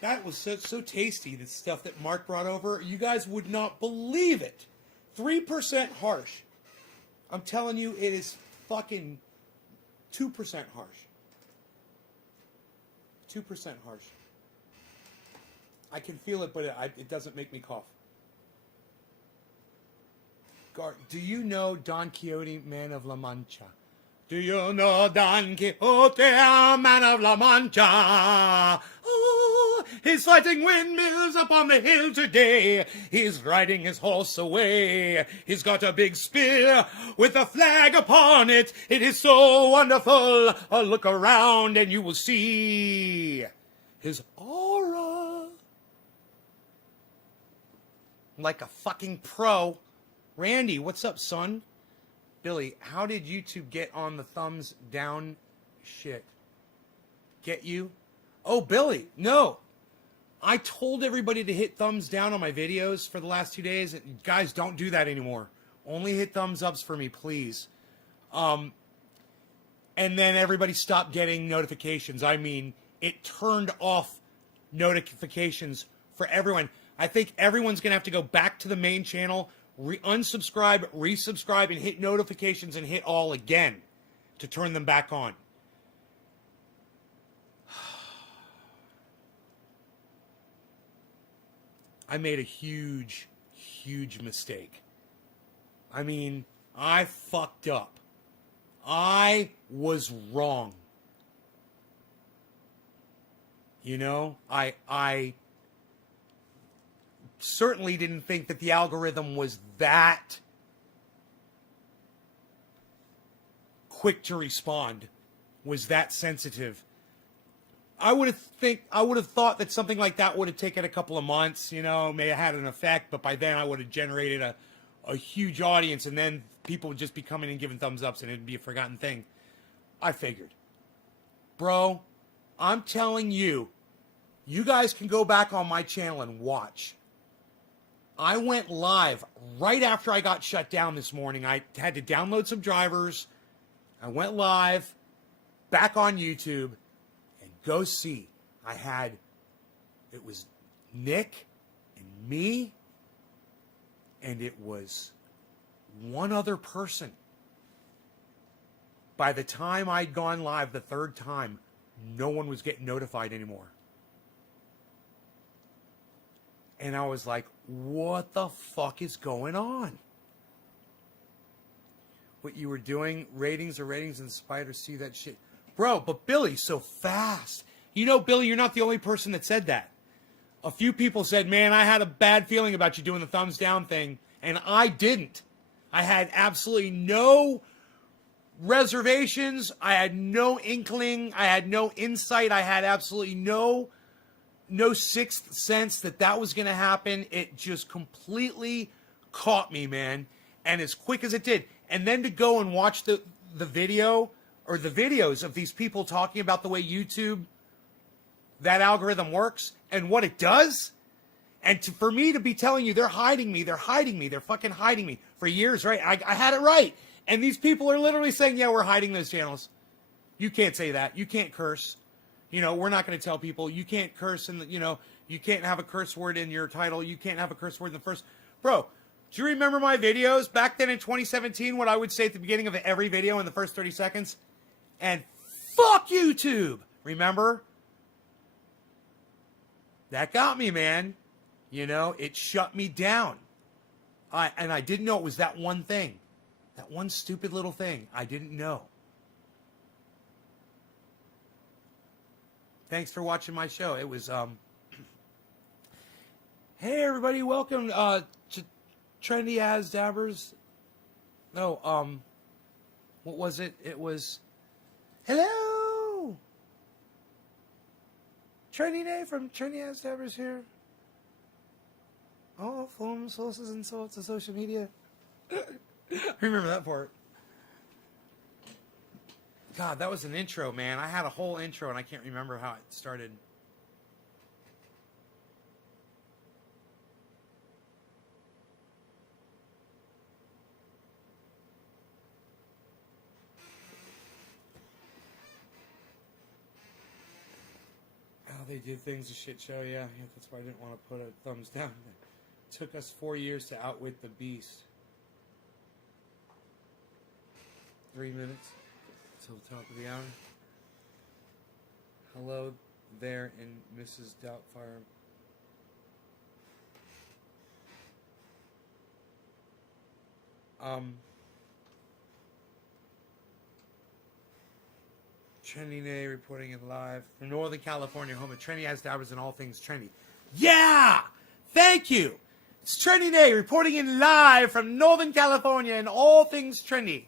That was so tasty, the stuff that Mark brought over. You guys would not believe it. 3% harsh. I'm telling you, it is fucking 2% harsh. 2% harsh. I can feel it, but it doesn't make me cough. Do you know Don Quixote, man of La Mancha? Do you know Don Quixote, man of La Mancha? Oh, he's fighting windmills up on the hill today. He's riding his horse away. He's got a big spear with a flag upon it. It is so wonderful. Look around and you will see his aura. Like a fucking pro. Randy, what's up, son? Billy, how did YouTube get on the thumbs down shit? Get you? Oh, Billy, no. I told everybody to hit thumbs down on my videos for the last 2 days. Guys, don't do that anymore. Only hit thumbs ups for me, please. And then everybody stopped getting notifications. I mean, it turned off notifications for everyone. I think everyone's going to have to go back to the main channel, unsubscribe, resubscribe, and hit notifications and hit all again to turn them back on. I made a huge, huge mistake. I mean, I fucked up. I was wrong. You know, I certainly didn't think that the algorithm was that quick to respond, was that sensitive. I would have thought that something like that would have taken a couple of months, you know, may have had an effect, but by then I would have generated a huge audience, and then people would just be coming and giving thumbs ups, and it'd be a forgotten thing. I figured. Bro, I'm telling you, you guys can go back on my channel and watch. I went live right after I got shut down this morning. I had to download some drivers. I went live back on YouTube, and go see. It was Nick and me, and it was one other person. By the time I'd gone live the third time, no one was getting notified anymore. And I was like, what the fuck is going on? What you were doing, ratings, and spiders see that shit. Bro, but Billy's so fast. You know, Billy, you're not the only person that said that. A few people said, man, I had a bad feeling about you doing the thumbs down thing, and I didn't. I had absolutely no reservations. I had no inkling. I had no insight. I had absolutely no sixth sense that was going to happen. It just completely caught me, man. And as quick as it did. And then to go and watch the video or the videos of these people talking about the way YouTube, that algorithm works and what it does. And for me to be telling you they're hiding me, they're fucking hiding me for years, right? I had it right. And these people are literally saying, yeah, we're hiding those channels. You can't say that. You can't curse. You know, we're not going to tell people you can't curse, and you can't have a curse word in your title. You can't have a curse word in the first. Bro, do you remember my videos back then in 2017? What I would say at the beginning of every video in the first 30 seconds? And fuck YouTube. Remember? That got me, man. You know, it shut me down. And I didn't know it was that one thing. That one stupid little thing. I didn't know. Thanks for watching my show. It was, hey everybody, welcome to Trendy As Dabbers. No, what was it? It was, hello! Trendy Day from Trendy As Dabbers here. Oh, phone sources and sorts of social media. Remember that part. God, that was an intro, man. I had a whole intro, and I can't remember how it started. Oh, they did things a shit show, yeah. That's why I didn't want to put a thumbs down. It took us 4 years to outwit the beast. 3 minutes. Till the top of the hour. Hello there, and Mrs. Doubtfire. Trendy Day reporting it live from Northern California, home of Trendy As Dabbers and all things trendy. Yeah! Thank you! It's Trendy Day reporting in live from Northern California and all things trendy.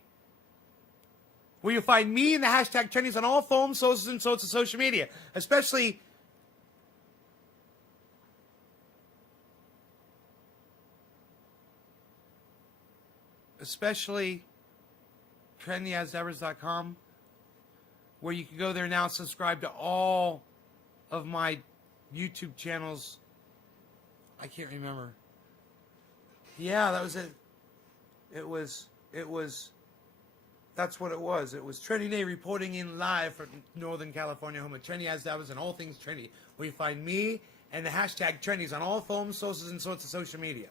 Where you'll find me and the hashtag trendies on all phones, socials, and sorts of social media. Especially trendyasdabbers.com, where you can go there now and subscribe to all of my YouTube channels. I can't remember. Yeah, that was it. It was That's what it was. It was Trendy Day reporting in live from Northern California, home of Trendy As Dabbers and all things trendy, where you find me and the hashtag trendies on all phones, sources, and sorts of social media.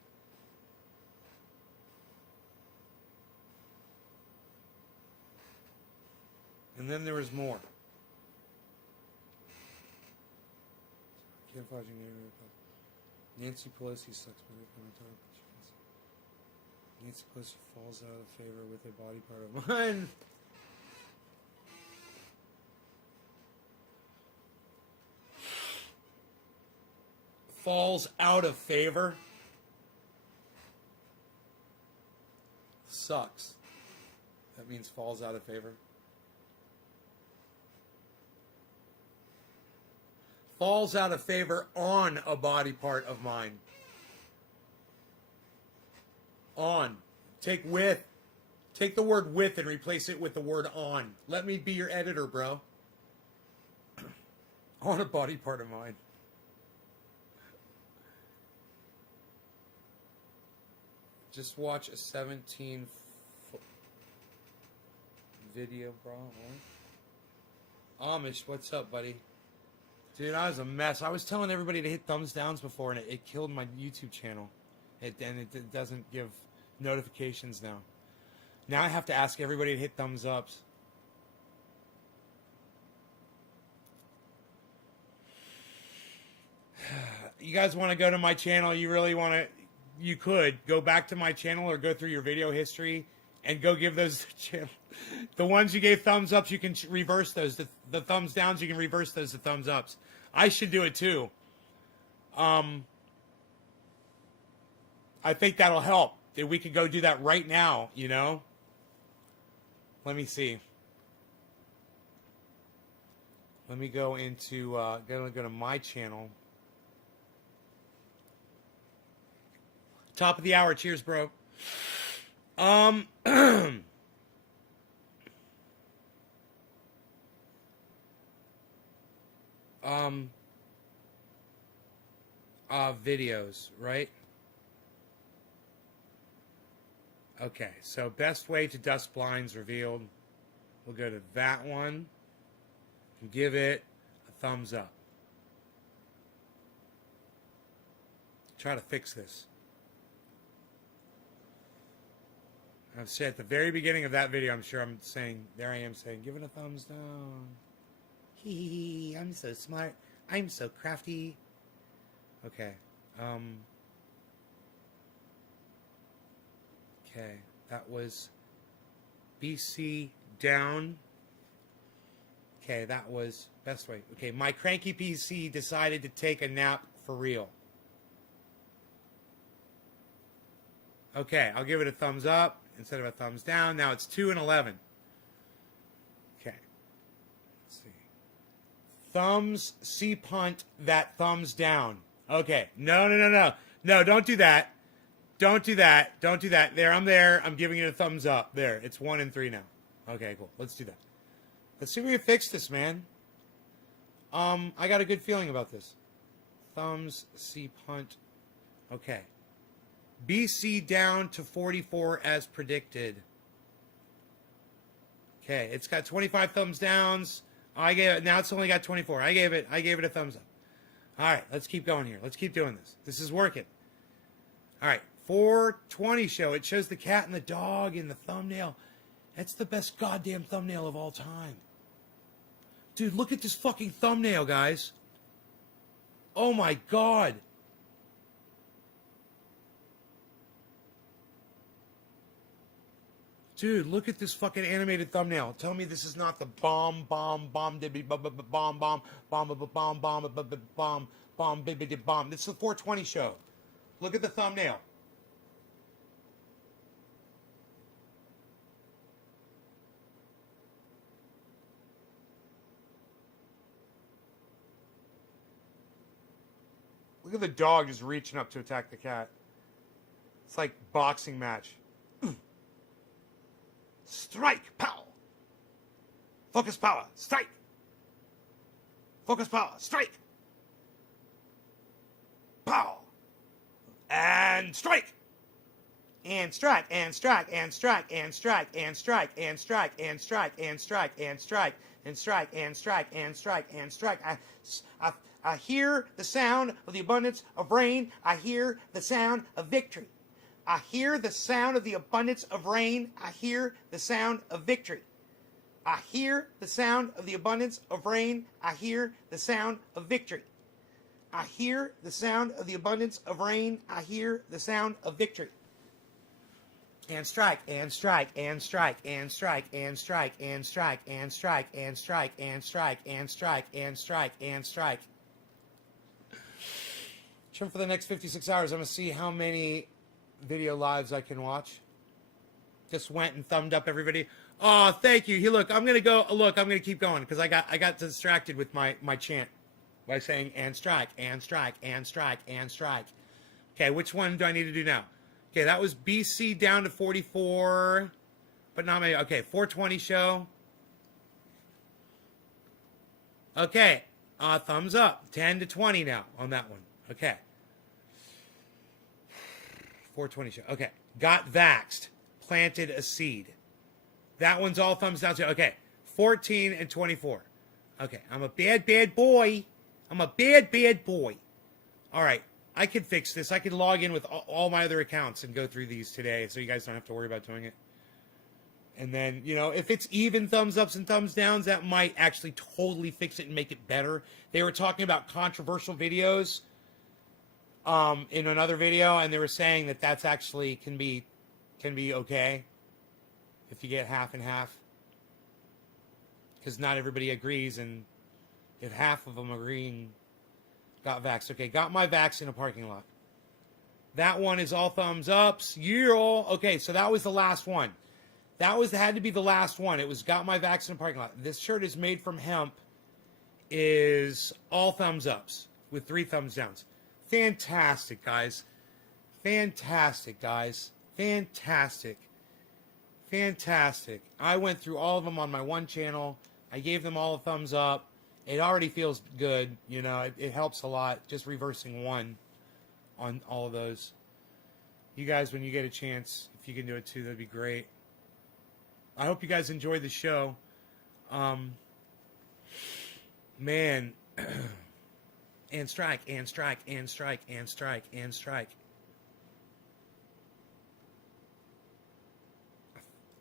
And then there was more. Nancy Pelosi sucks my commentary. Nancy Pelosi falls out of favor with a body part of mine. falls out of favor. Sucks. That means falls out of favor. Falls out of favor on a body part of mine. On. Take with. Take the word with and replace it with the word on. Let me be your editor, bro. On a body part of mine. Just watch a 17-foot video, bro. Amish, what's up, buddy? Dude, I was a mess. I was telling everybody to hit thumbs downs before, and it killed my YouTube channel. It doesn't give notifications now. Now I have to ask everybody to hit thumbs ups. You guys want to go to my channel? You really want to? You could go back to my channel or go through your video history and go give those the ones you gave thumbs ups. You can reverse those. The thumbs downs, you can reverse those to thumbs ups. I should do it too. I think that'll help. If we could go do that right now, you know. Let me see. Let me go into go to my channel. Top of the hour. Cheers, bro. Videos, right? Okay, so best way to dust blinds revealed. We'll go to that one and give it a thumbs up. Try to fix this. I've said at the very beginning of that video, I'm sure I'm saying, there I am saying, give it a thumbs down. Hee hee hee, I'm so smart. I'm so crafty. Okay. Okay, that was BC down. Okay, that was best way. Okay, my cranky PC decided to take a nap for real. Okay, I'll give it a thumbs up instead of a thumbs down. Now it's 2 and 11. Okay. Let's see. Thumbs C-punt that thumbs down. Okay. No. No, don't do that. Don't do that. Don't do that. There, I'm there. I'm giving it a thumbs up. There, it's 1 and 3 now. Okay, cool. Let's do that. Let's see if we can fix this, man. I got a good feeling about this. Thumbs C-punt. Okay. BC down to 44 as predicted. Okay, it's got 25 thumbs downs. I gave it. Now it's only got 24. I gave it a thumbs up. All right, let's keep going here. Let's keep doing this. This is working. All right, 420 show. It shows the cat and the dog in the thumbnail. That's the best goddamn thumbnail of all time. Dude, look at this fucking thumbnail, guys. Oh my god. Dude, look at this fucking animated thumbnail. Tell me this is not the bomb, dibby, bomb. This is the 420 show. Look at the thumbnail. Look at the dog just reaching up to attack the cat. It's like boxing match. Strike, pow. Focus power, strike. Focus power, strike. Pow. And strike. And strike, and strike, and strike, and strike, and strike, and strike, and strike, and strike, and strike, and strike, and strike, and strike, and strike. I hear the sound of the abundance of rain. I hear the sound of victory. I hear the sound of the abundance of rain. I hear the sound of victory. I hear the sound of the abundance of rain. I hear the sound of victory. I hear the sound of the abundance of rain. I hear the sound of victory. And strike, and strike, and strike, and strike, and strike, and strike, and strike, and strike, and strike, and strike, and strike, and strike. For the next 56 hours, I'm going to see how many video lives I can watch. Just went and thumbed up everybody. Oh, thank you. Here, look, I'm going to go. Look, I'm going to keep going because I got distracted with my chant by saying and strike, and strike, and strike, and strike. Okay, which one do I need to do now? Okay, that was BC down to 44, but not many. Okay, 420 show. Okay, thumbs up. 10 to 20 now on that one. Okay. 420 show. Okay, got vaxxed. Planted a seed. That one's all thumbs down. Okay, 14 and 24. Okay, I'm a bad boy. I'm a bad boy. All right, I could fix this. I could log in with all my other accounts and go through these today so you guys don't have to worry about doing it. And then, you know, if it's even thumbs ups and thumbs downs, that might actually totally fix it and make it better. They were talking about controversial videos in another video, and they were saying that that's actually can be okay if you get half and half, because not everybody agrees, and if half of them agree, got vaxxed. Okay, got my vax in a parking lot. That one is all thumbs ups. Yeah. Okay, so that was the last one. Had to be the last one. It was got my vax in a parking lot. This shirt is made from hemp. Is all thumbs ups with 3 thumbs downs. Fantastic, guys. Fantastic, guys. Fantastic. Fantastic. I went through all of them on my one channel. I gave them all a thumbs up. It already feels good. You know, it helps a lot. Just reversing 1 on all of those. You guys, when you get a chance, if you can do it too, that'd be great. I hope you guys enjoyed the show. Man. And strike, and strike, and strike, and strike, and strike.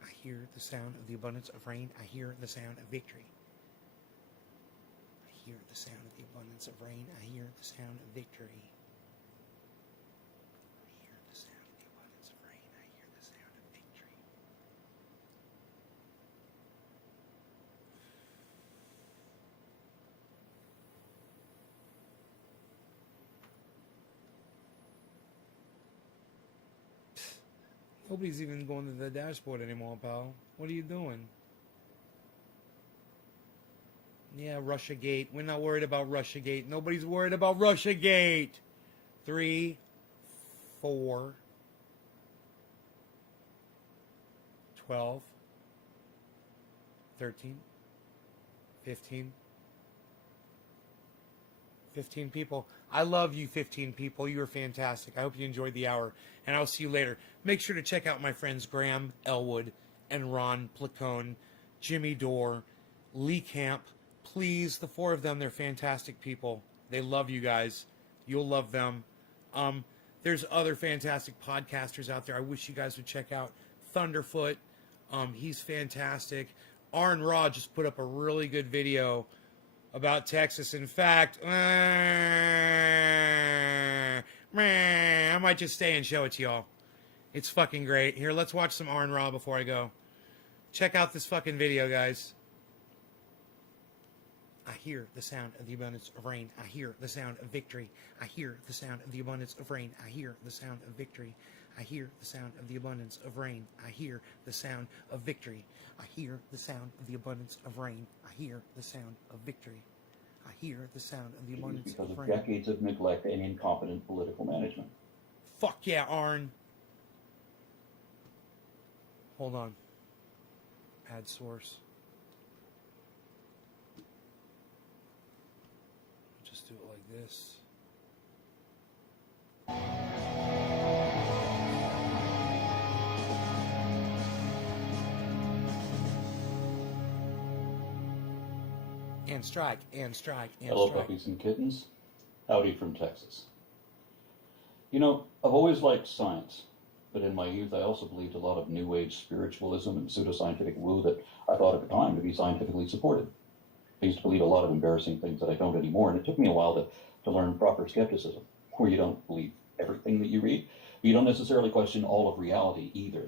I hear the sound of the abundance of rain. I hear the sound of victory. I hear the sound of the abundance of rain. I hear the sound of victory. I hear the sound of the abundance of rain. I hear the sound of victory. Nobody's even going to the dashboard anymore, pal. What are you doing? Yeah, Russiagate. We're not worried about Russiagate. Nobody's worried about Russiagate. 3, 4, 12, 13, 15. 15 people. I love you, 15 people. You are fantastic. I hope you enjoyed the hour, and I'll see you later. Make sure to check out my friends Graham Elwood and Ron Placone, Jimmy Dorr, Lee Camp. Please, the 4 of them, they're fantastic people. They love you guys. You'll love them. There's other fantastic podcasters out there I wish you guys would check out. Thunderfoot, he's fantastic. Arn Raw just put up a really good video about Texas. In fact, I might just stay and show it to y'all. It's fucking great. Here, let's watch some Arn Raw before I go. Check out this fucking video, guys. I hear the sound of the abundance of rain. I hear the sound of victory. I hear the sound of the abundance of rain. I hear the sound of victory. I hear the sound of the abundance of rain. I hear the sound of victory. I hear the sound of the abundance of rain. I hear the sound of victory. I hear the sound of the abundance because of of rain. decades of neglect and incompetent political management. Fuck yeah, Arn. Hold on. Add source. Just do it like this. And strike, and strike, and Hello, strike. puppies and kittens. Howdy from Texas. You know, I've always liked science, but in my youth I also believed a lot of New Age spiritualism and pseudoscientific woo that I thought at the time to be scientifically supported. I used to believe a lot of embarrassing things that I don't anymore, and it took me a while to learn proper skepticism, where you don't believe everything that you read, but you don't necessarily question all of reality either,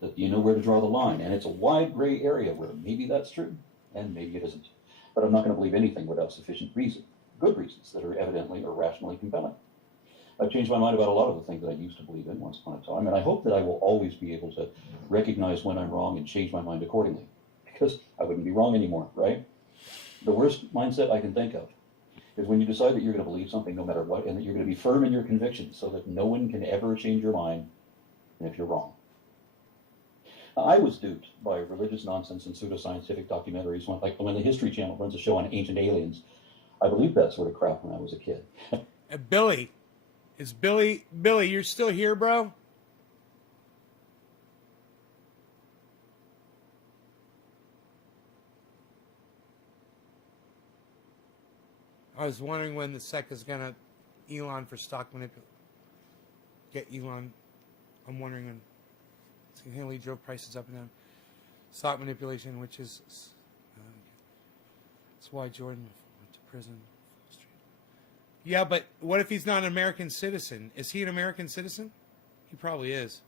that you know where to draw the line, and it's a wide gray area where maybe that's true, and maybe it isn't. But I'm not going to believe anything without sufficient reason, good reasons that are evidently or rationally compelling. I've changed my mind about a lot of the things that I used to believe in once upon a time, and I hope that I will always be able to recognize when I'm wrong and change my mind accordingly, because I wouldn't be wrong anymore, right? The worst mindset I can think of is when you decide that you're going to believe something no matter what, and that you're going to be firm in your convictions so that no one can ever change your mind if you're wrong. I was duped by religious nonsense and pseudoscientific documentaries, like when the History Channel runs a show on ancient aliens. I believed that sort of crap when I was a kid. Billy, Billy, you're still here, bro? I was wondering when the SEC is gonna Elon for stock manipulation. Get Elon. I'm wondering when it's gonna lead drove prices up and down. Stock manipulation, which is that's why Jordan went to prison. Yeah, but what if he's not an American citizen? Is he an American citizen? He probably is.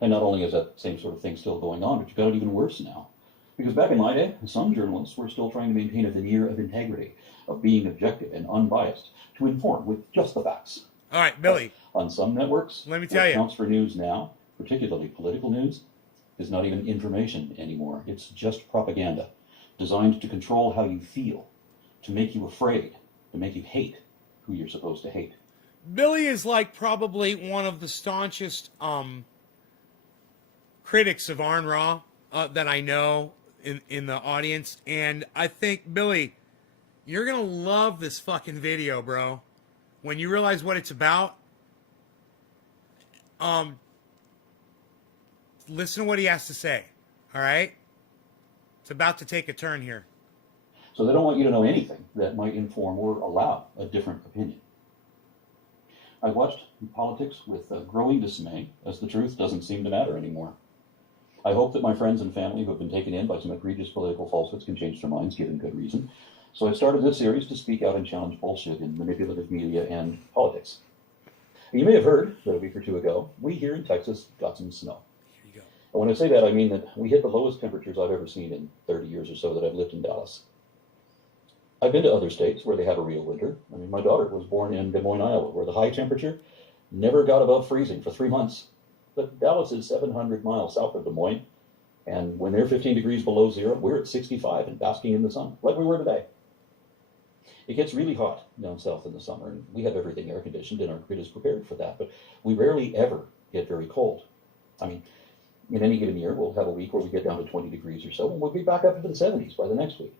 And not only is that same sort of thing still going on, but you've got it even worse now. Because back in my day, some journalists were still trying to maintain a veneer of integrity, of being objective and unbiased, to inform with just the facts. All right, Billy. But on some networks, let me tell what you, counts for news now, particularly political news, is not even information anymore. It's just propaganda, designed to control how you feel, to make you afraid, to make you hate who you're supposed to hate. Billy is like probably one of the staunchest critics of Arn Ra that I know in the audience, and I think, Billy, you're gonna love this fucking video, bro. When you realize what it's about, listen to what he has to say. All right, it's about to take a turn here. So they don't want you to know anything that might inform or allow a different opinion. I watched politics with growing dismay, as the truth doesn't seem to matter anymore. I hope that my friends and family who have been taken in by some egregious political falsehoods can change their minds, given good reason. So I started this series to speak out and challenge bullshit in manipulative media and politics. And you may have heard that a week or two ago, we here in Texas got some snow. Here you go. And when I say that, I mean that we hit the lowest temperatures I've ever seen in 30 years or so that I've lived in Dallas. I've been to other states where they have a real winter. I mean, my daughter was born in Des Moines, Iowa, where the high temperature never got above freezing for 3 months. But Dallas is 700 miles south of Des Moines, and when they're 15 degrees below zero, we're at 65 and basking in the sun, like we were today. It gets really hot down south in the summer, and we have everything air conditioned, and our grid is prepared for that, but we rarely ever get very cold. I mean, in any given year, we'll have a week where we get down to 20 degrees or so, and we'll be back up into the 70s by the next week.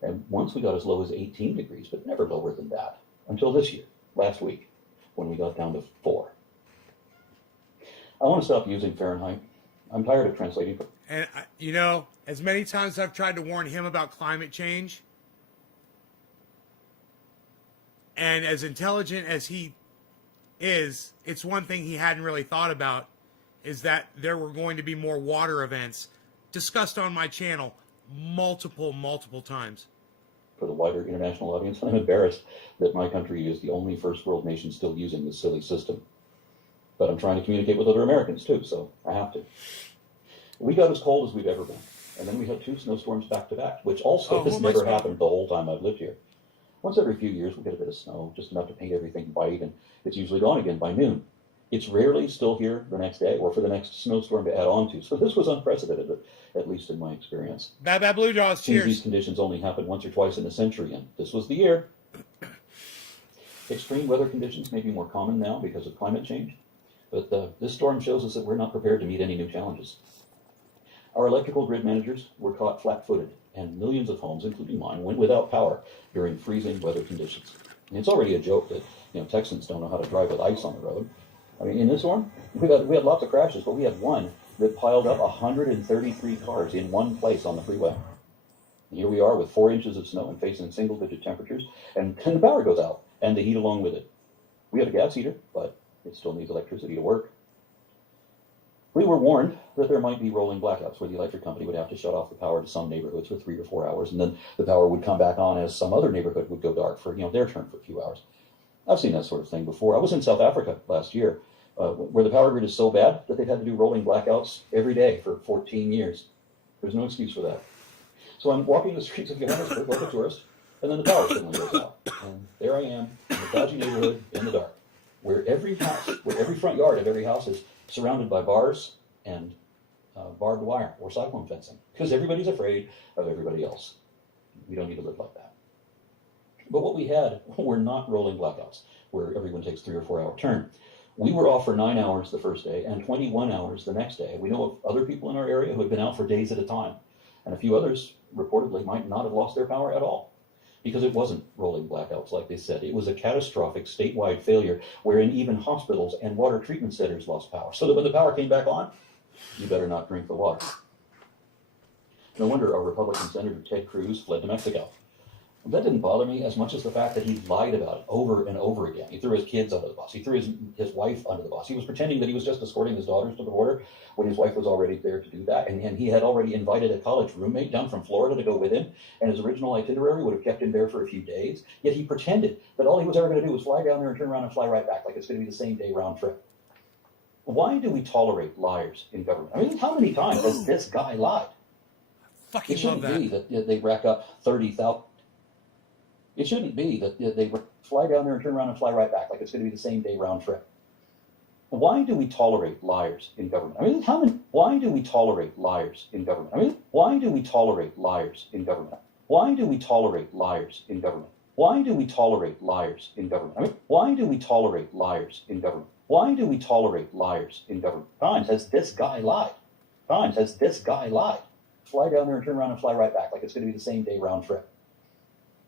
And once we got as low as 18 degrees, but never lower than that, until this year, last week, when we got down to 4. I want to stop using Fahrenheit. I'm tired of translating. And, you know, as many times I've tried to warn him about climate change, and as intelligent as he is, it's one thing he hadn't really thought about, is that there were going to be more water events discussed on my channel multiple times. For the wider international audience, I'm embarrassed that my country is the only first world nation still using this silly system. But I'm trying to communicate with other Americans too, so I have to. We got as cold as we've ever been, and then we had 2 snowstorms back to back, which also has never happened the whole time I've lived here. Once every few years we get a bit of snow, just enough to paint everything white, and it's usually gone again by noon. It's rarely still here the next day or for the next snowstorm to add on to, so this was unprecedented, at least in my experience. Bad Blue Jaws, cheers. These conditions only happen once or twice in a century, and this was the year. Extreme weather conditions may be more common now because of climate change, but this storm shows us that we're not prepared to meet any new challenges. Our electrical grid managers were caught flat-footed, and millions of homes, including mine, went without power during freezing weather conditions. And it's already a joke that Texans don't know how to drive with ice on the road. I mean, in this storm, we had lots of crashes, but we had one that piled up 133 cars in one place on the freeway. Here we are with 4 inches of snow and facing single-digit temperatures, and the power goes out, and the heat along with it. We have a gas heater, but it still needs electricity to work. We were warned that there might be rolling blackouts where the electric company would have to shut off the power to some neighborhoods for 3 or 4 hours, and then the power would come back on as some other neighborhood would go dark for their turn for a few hours. I've seen that sort of thing before. I was in South Africa last year, where the power grid is so bad that they've had to do rolling blackouts every day for 14 years. There's no excuse for that. So I'm walking the streets of Johannesburg like a tourist, and then the power suddenly goes out. And there I am, in a dodgy neighborhood, in the dark. where every front yard of every house is surrounded by bars and barbed wire or cyclone fencing, because everybody's afraid of everybody else. We don't need to live like that. But what we had were not rolling blackouts, where everyone takes 3 or 4 hour turn. We were off for 9 hours the first day and 21 hours the next day. We know of other people in our area who had been out for days at a time, and a few others reportedly might not have lost their power at all, because it wasn't rolling blackouts like they said. It was a catastrophic statewide failure wherein even hospitals and water treatment centers lost power, so that when the power came back on, you better not drink the water. No wonder our Republican Senator Ted Cruz fled to Mexico. That didn't bother me as much as the fact that he lied about it over and over again. He threw his kids under the bus. He threw his wife under the bus. He was pretending that he was just escorting his daughters to the border when his wife was already there to do that. And he had already invited a college roommate down from Florida to go with him. And his original itinerary would have kept him there for a few days. Yet he pretended that all he was ever going to do was fly down there and turn around and fly right back, like it's going to be the same day round trip. Why do we tolerate liars in government? I mean, how many times has this guy lied? Fucking It shouldn't love that. be that they rack up 30,000. It shouldn't be that they fly down there and turn around and fly right back, like it's going to be the same day round trip. Why do we tolerate liars in government? I mean, why do we tolerate liars in government? I mean, why do we tolerate liars in government? Why do we tolerate liars in government? Why do we tolerate liars in government? I mean, why do we tolerate liars in government? Why do we tolerate liars in government? Times has this guy lied. Times has this guy lied. Fly down there and turn around and fly right back, like it's going to be the same day round trip.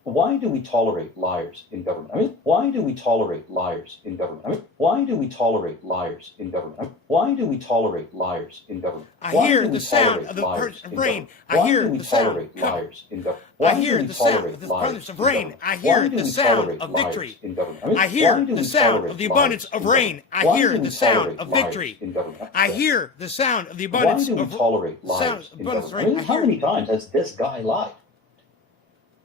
Why do we tolerate liars in government? I mean, why do we tolerate liars in government? I mean, why do we tolerate liars in government? I mean, why do we tolerate liars in government? I hear the sound of the rain. I hear the sound of liars in government. I hear the sound of the abundance of rain. I hear the sound of victory. I hear the sound of the abundance of rain. I hear the sound of victory. I hear the sound of the abundance of rain. How many times has this guy lied?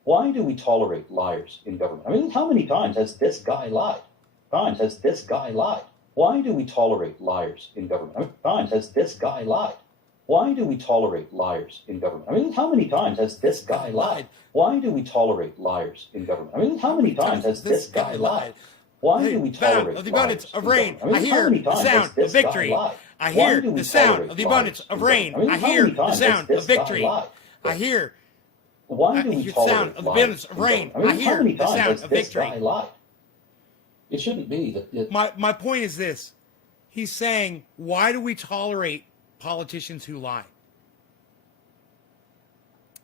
Why do we tolerate liars in government? I mean, how many times has this guy lied? Times has this guy lied? Why do we tolerate liars in government? I mean, times has this guy lied? Why do we tolerate liars in government? I mean, how many times has this guy lied? Why do we tolerate liars in government? I mean, how many times has this guy lied? Why do we tolerate of the abundance of rain? I hear the sound of victory. I hear the sound of the abundance of rain. I hear the sound of victory. I hear. Why do we the sound of the abundance of rain. I hear the sound of victory. It shouldn't be that. My point is this. He's saying, why do we tolerate politicians who lie?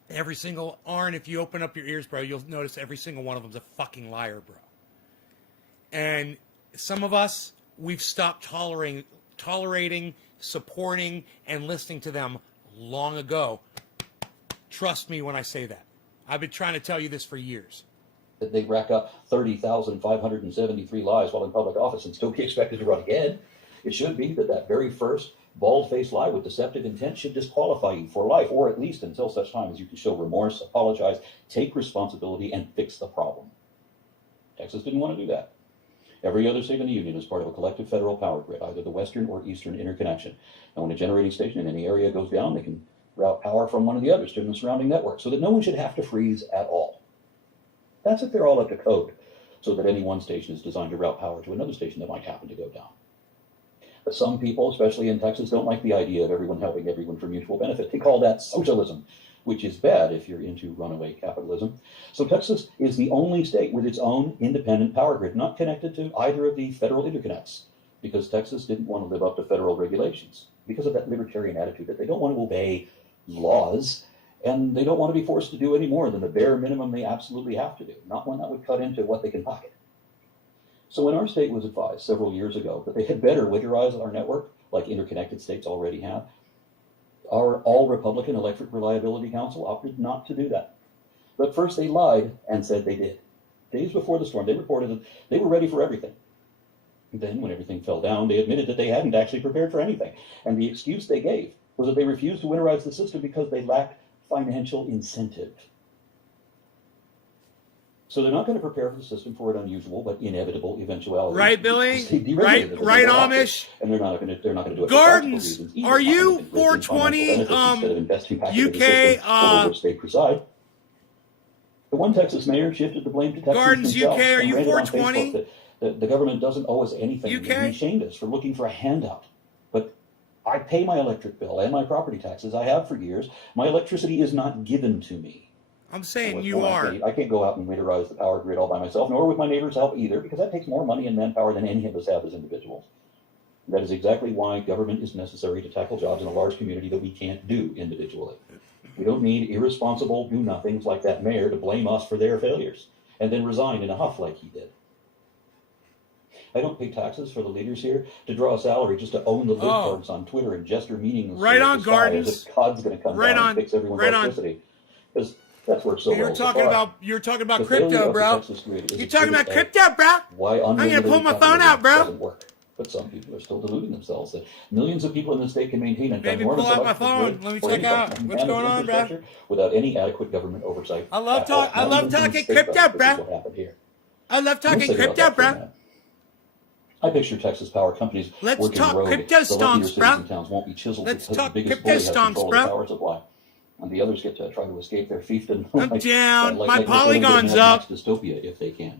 Every single, Arn, if you open up your ears, bro, you'll notice every single one of them's a fucking liar, bro. And some of us, we've stopped tolerating, supporting, and listening to them long ago. Trust me when I say that. I've been trying to tell you this for years. That they rack up 30,573 lies while in public office and still be expected to run again. It should be that very first bald-faced lie with deceptive intent should disqualify you for life, or at least until such time as you can show remorse, apologize, take responsibility, and fix the problem. Texas didn't want to do that. Every other state in the union is part of a collective federal power grid, either the western or eastern interconnection. And when a generating station in any area goes down, they can route power from one of the others to the surrounding network so that no one should have to freeze at all. That's if they're all up to code, so that any one station is designed to route power to another station that might happen to go down. But some people, especially in Texas, don't like the idea of everyone helping everyone for mutual benefit. They call that socialism, which is bad if you're into runaway capitalism. So Texas is the only state with its own independent power grid, not connected to either of the federal interconnects, because Texas didn't want to live up to federal regulations, because of that libertarian attitude that they don't want to obey laws, and they don't want to be forced to do any more than the bare minimum they absolutely have to do, not one that would cut into what they can pocket. So when our state was advised several years ago that they had better winterize our network, like interconnected states already have, our all-Republican Electric Reliability Council opted not to do that. But first they lied and said they did. Days before the storm, they reported that they were ready for everything. Then, when everything fell down, they admitted that they hadn't actually prepared for anything. And the excuse they gave was that they refused to winterize the system because they lacked financial incentive. So they're not going to prepare for the system for an unusual but inevitable eventuality. Right, Billy? Right, Amish? And they're not going to do it. Gardens, are you 420 UK which they preside. The one Texas mayor shifted the blame to Texas Gardens himself UK, are and you ranted on 420? Facebook The government doesn't owe us anything. UK? They shamed us for looking for a handout. But I pay my electric bill and my property taxes. I have for years. My electricity is not given to me. I'm saying So you are. I can't go out and winterize the power grid all by myself, nor with my neighbor's help either, because that takes more money and manpower than any of us have as individuals. That is exactly why government is necessary to tackle jobs in a large community that we can't do individually. We don't need irresponsible do-nothings like that mayor to blame us for their failures and then resign in a huff like he did. I don't pay taxes for the leaders here to draw a salary just to own the libtards on Twitter and gesture meaninglessly. Right on, Gardens. As if God's going to come down and fix everyone's electricity. Because that's worked so well. You're talking about crypto, bro. You're talking about crypto, bro. Why I'm gonna pull my phone out, bro. Doesn't work. But some people are still deluding themselves that millions of people in the state can maintain an Maybe enormous pull out my electrical phone. grid Let me for check any out function what's and going on, bro. infrastructure without any adequate government oversight. I love talking crypto, bro. I love talking crypto, bro. I picture Texas power companies Let's working talk rogue. crypto The wealthier stonks, cities bro. and towns won't be chiseled Let's because talk the biggest crypto bully has stonks, control bro. of the power supply. And the others get to try to escape their fiefdom. I'm down. My like polygon's up. Dystopia if they can.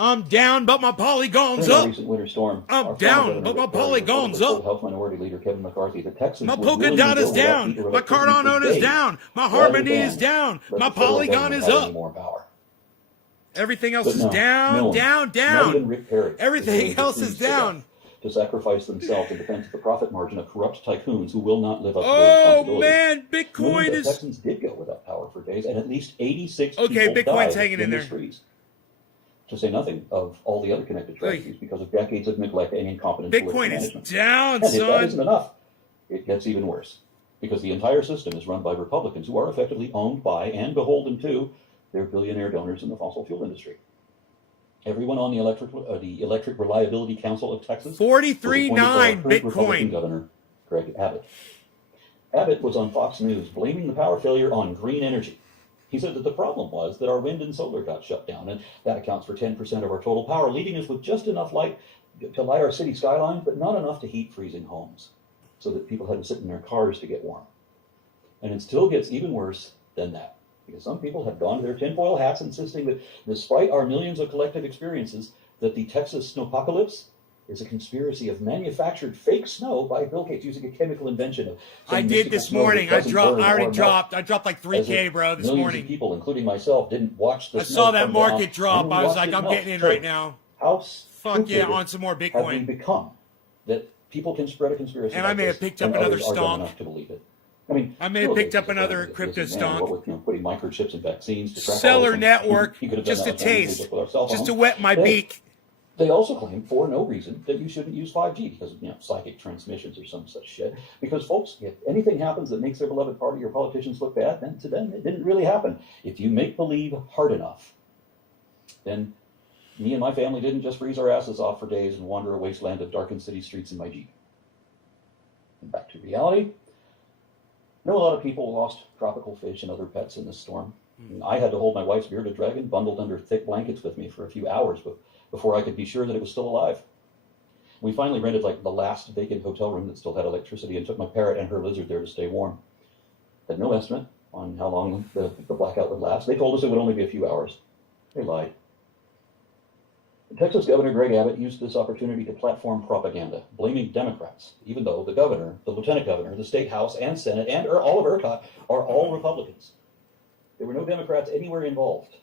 I'm down, but my polygon's During up. a recent winter storm, I'm down, but my polygon's up. Health Minority Leader Kevin McCarthy, the Texans My would polka willingly dot is build without down. heat or My electricity Cardano for is days, down. My rather Harmony than is down. let My the federal polygon government is have any up. more power. Everything else But is no, down, no one, down, not even down. Rick Perry, Everything is else willing is to freeze to down. death to sacrifice themselves in defense of the profit margin of corrupt tycoons who will not live up to their Oh responsibilities. man, Bitcoin Millions of is. Texans did go without power for days, and at least 86 Okay, people Bitcoin's died hanging in the there. streets. To say nothing of all the other connected tragedies because of decades of neglect and incompetence. Bitcoin is management. down, And if that son. isn't enough, it gets even worse. Because the entire system is run by Republicans who are effectively owned by and beholden to their billionaire donors in the fossil fuel industry. Everyone on the Electric Reliability Council of Texas 43.9 Republican Bitcoin. Governor Greg Abbott. Abbott was on Fox News blaming the power failure on green energy. He said that the problem was that our wind and solar got shut down, and that accounts for 10% of our total power, leaving us with just enough light to light our city skyline, but not enough to heat freezing homes, so that people had to sit in their cars to get warm. And it still gets even worse than that, because some people have gone to their tinfoil hats insisting that despite our millions of collective experiences, that the Texas snowpocalypse is a conspiracy of manufactured fake snow by Bill Gates using a chemical invention of I did this morning. I already dropped like 3K, bro, this morning. People, including myself, didn't watch the I saw that market drop. I was like, I'm getting in right now. How Fuck yeah, on some more have we Bitcoin. become that people can spread a conspiracy? And like I may have this, picked up and another others are dumb stonk. enough to believe it. I mean, I may have Bill picked Gates up is a another busy crypto man, stonk. what with, putting microchips and vaccines to track all Seller of them. network, He could have done just that a with one taste, with our cell just to phones. wet my beak. They also claim, for no reason, that you shouldn't use 5G because of psychic transmissions or some such shit. Because, folks, if anything happens that makes their beloved party or politicians look bad, then to them it didn't really happen. If you make believe hard enough, then me and my family didn't just freeze our asses off for days and wander a wasteland of darkened city streets in my Jeep. And back to reality. I know a lot of people lost tropical fish and other pets in this storm. I had to hold my wife's bearded dragon bundled under thick blankets with me for a few hours before I could be sure that it was still alive. We finally rented like the last vacant hotel room that still had electricity and took my parrot and her lizard there to stay warm. Had no estimate on how long the blackout would last. They told us it would only be a few hours. They lied. Texas Governor Greg Abbott used this opportunity to platform propaganda, blaming Democrats, even though the governor, the lieutenant governor, the state house and Senate, and all of ERCOT are all Republicans. There were no Democrats anywhere involved.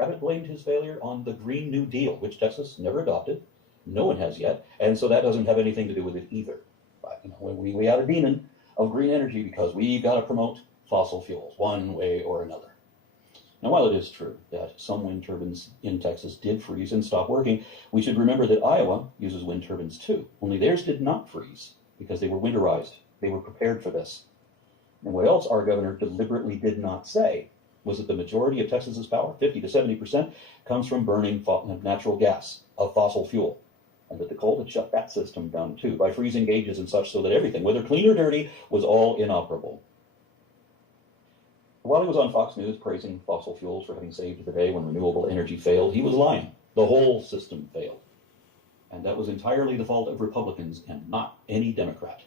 Abbott blamed his failure on the Green New Deal, which Texas never adopted. No one has yet, and so that doesn't have anything to do with it either. But we have a demon of green energy because we've got to promote fossil fuels one way or another. Now, while it is true that some wind turbines in Texas did freeze and stop working, we should remember that Iowa uses wind turbines too, only theirs did not freeze because they were winterized. They were prepared for this. And what else our governor deliberately did not say was that the majority of Texas's power, 50 to 70%, comes from burning natural gas, of fossil fuel. And that the cold had shut that system down too by freezing gauges and such so that everything, whether clean or dirty, was all inoperable. While he was on Fox News praising fossil fuels for having saved the day when renewable energy failed, he was lying. The whole system failed. And that was entirely the fault of Republicans and not any Democrat.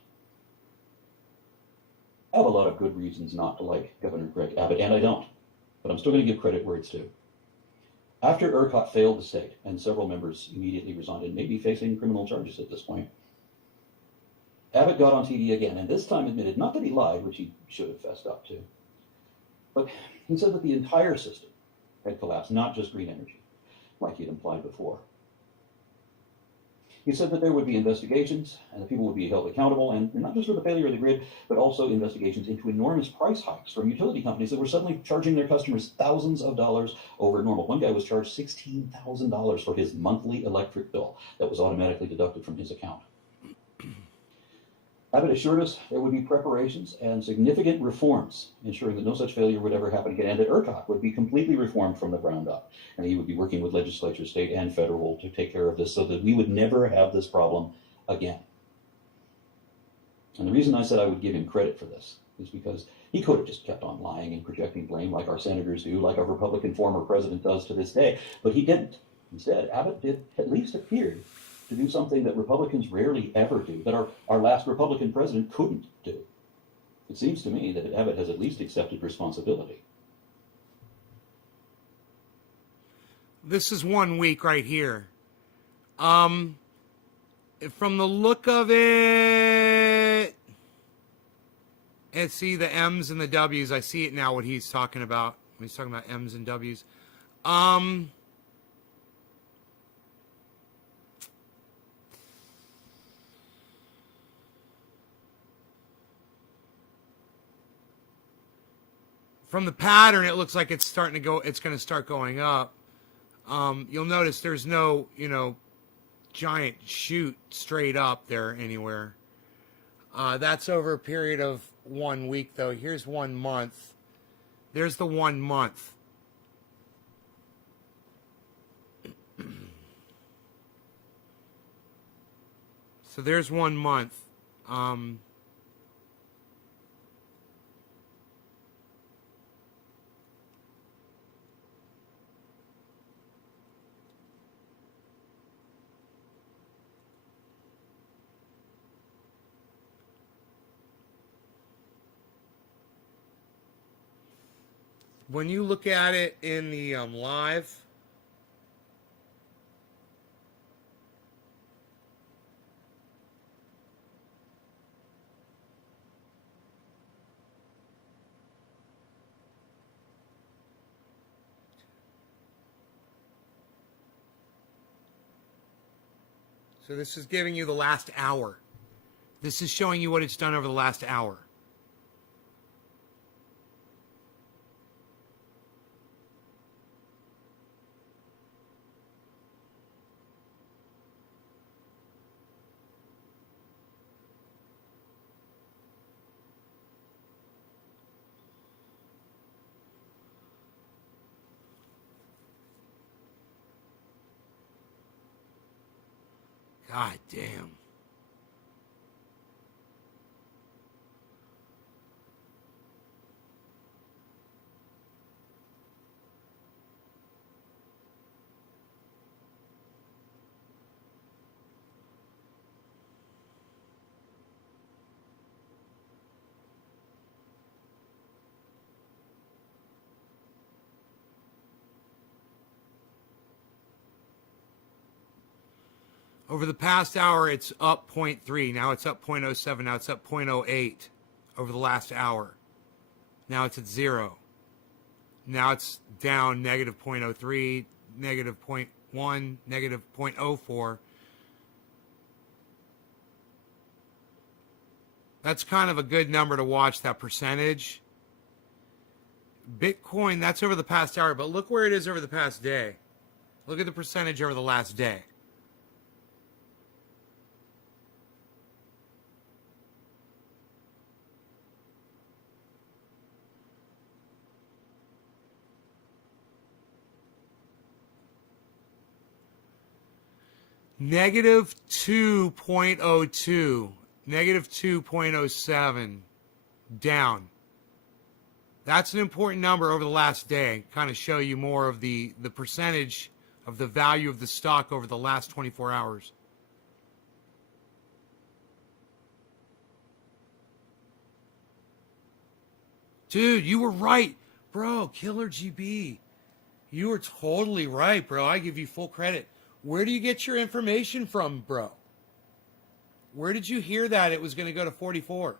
I have a lot of good reasons not to like Governor Greg Abbott, and I don't. But I'm still going to give credit where it's due. After ERCOT failed the state, and several members immediately resigned and may be facing criminal charges at this point, Abbott got on TV again, and this time admitted not that he lied, which he should have fessed up to, but he said that the entire system had collapsed, not just green energy, like he'd implied before. He said that there would be investigations and that people would be held accountable, and not just for the failure of the grid, but also investigations into enormous price hikes from utility companies that were suddenly charging their customers thousands of dollars over normal. One guy was charged $16,000 for his monthly electric bill that was automatically deducted from his account. Abbott assured us there would be preparations and significant reforms, ensuring that no such failure would ever happen again, and that ERCOT would be completely reformed from the ground up. And he would be working with legislatures, state and federal, to take care of this so that we would never have this problem again. And the reason I said I would give him credit for this is because he could have just kept on lying and projecting blame like our senators do, like our Republican former president does to this day, but he didn't. Instead, Abbott did at least appear to do something that Republicans rarely ever do, that our last Republican president couldn't do. It seems to me that Abbott has at least accepted responsibility. This is 1 week right here. From the look of it, and see the M's and the W's. I see it now, what he's talking about. When he's talking about M's and W's. From the pattern, it looks like it's starting to go. It's going to start going up. You'll notice there's no, giant shoot straight up there anywhere. That's over a period of 1 week, though. Here's 1 month. There's the 1 month. So there's 1 month. When you look at it in the live, so this is giving you the last hour. This is showing you what it's done over the last hour. God damn. Over the past hour, it's up 0.3. Now it's up 0.07. Now it's up 0.08 over the last hour. Now it's at 0. Now it's down negative 0.03, negative 0.1, negative 0.04. That's kind of a good number to watch, that percentage. Bitcoin, that's over the past hour, but look where it is over the past day. Look at the percentage over the last day. Negative 2.02, negative 2.07, down. That's an important number over the last day. Kind of show you more of the percentage of the value of the stock over the last 24 hours. Dude, you were right. Bro, Killer GB. You were totally right, bro. I give you full credit. Where do you get your information from, bro? Where did you hear that it was going to go to 44?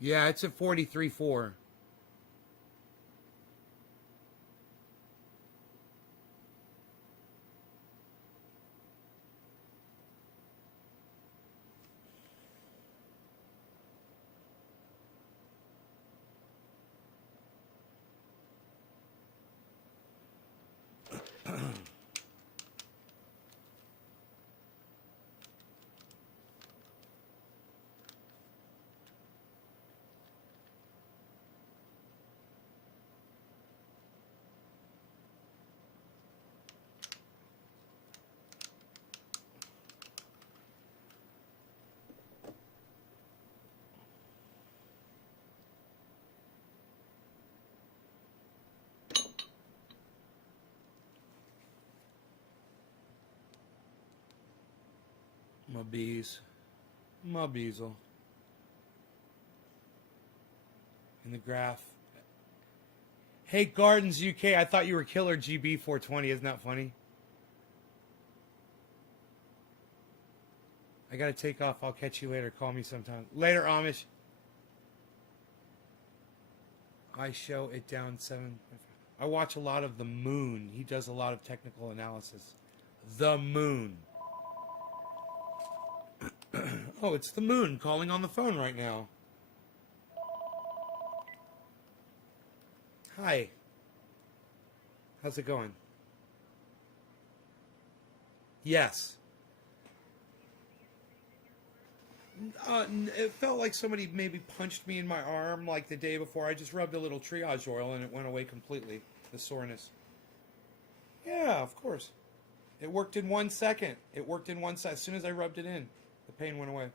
Yeah, it's at 43.4. My bees. My beesel. In the graph. Hey, Gardens UK, I thought you were Killer GB420. Isn't that funny? I gotta take off. I'll catch you later. Call me sometime. Later, Amish. I show it down 7. I watch a lot of The Moon. He does a lot of technical analysis. The Moon. Oh, it's the Moon calling on the phone right now. Hi. How's it going? Yes. It felt like somebody maybe punched me in my arm like the day before. I just rubbed a little triage oil and it went away completely, the soreness. Yeah, of course. It worked in 1 second. It worked in 1 second. As soon as I rubbed it in, the pain went away.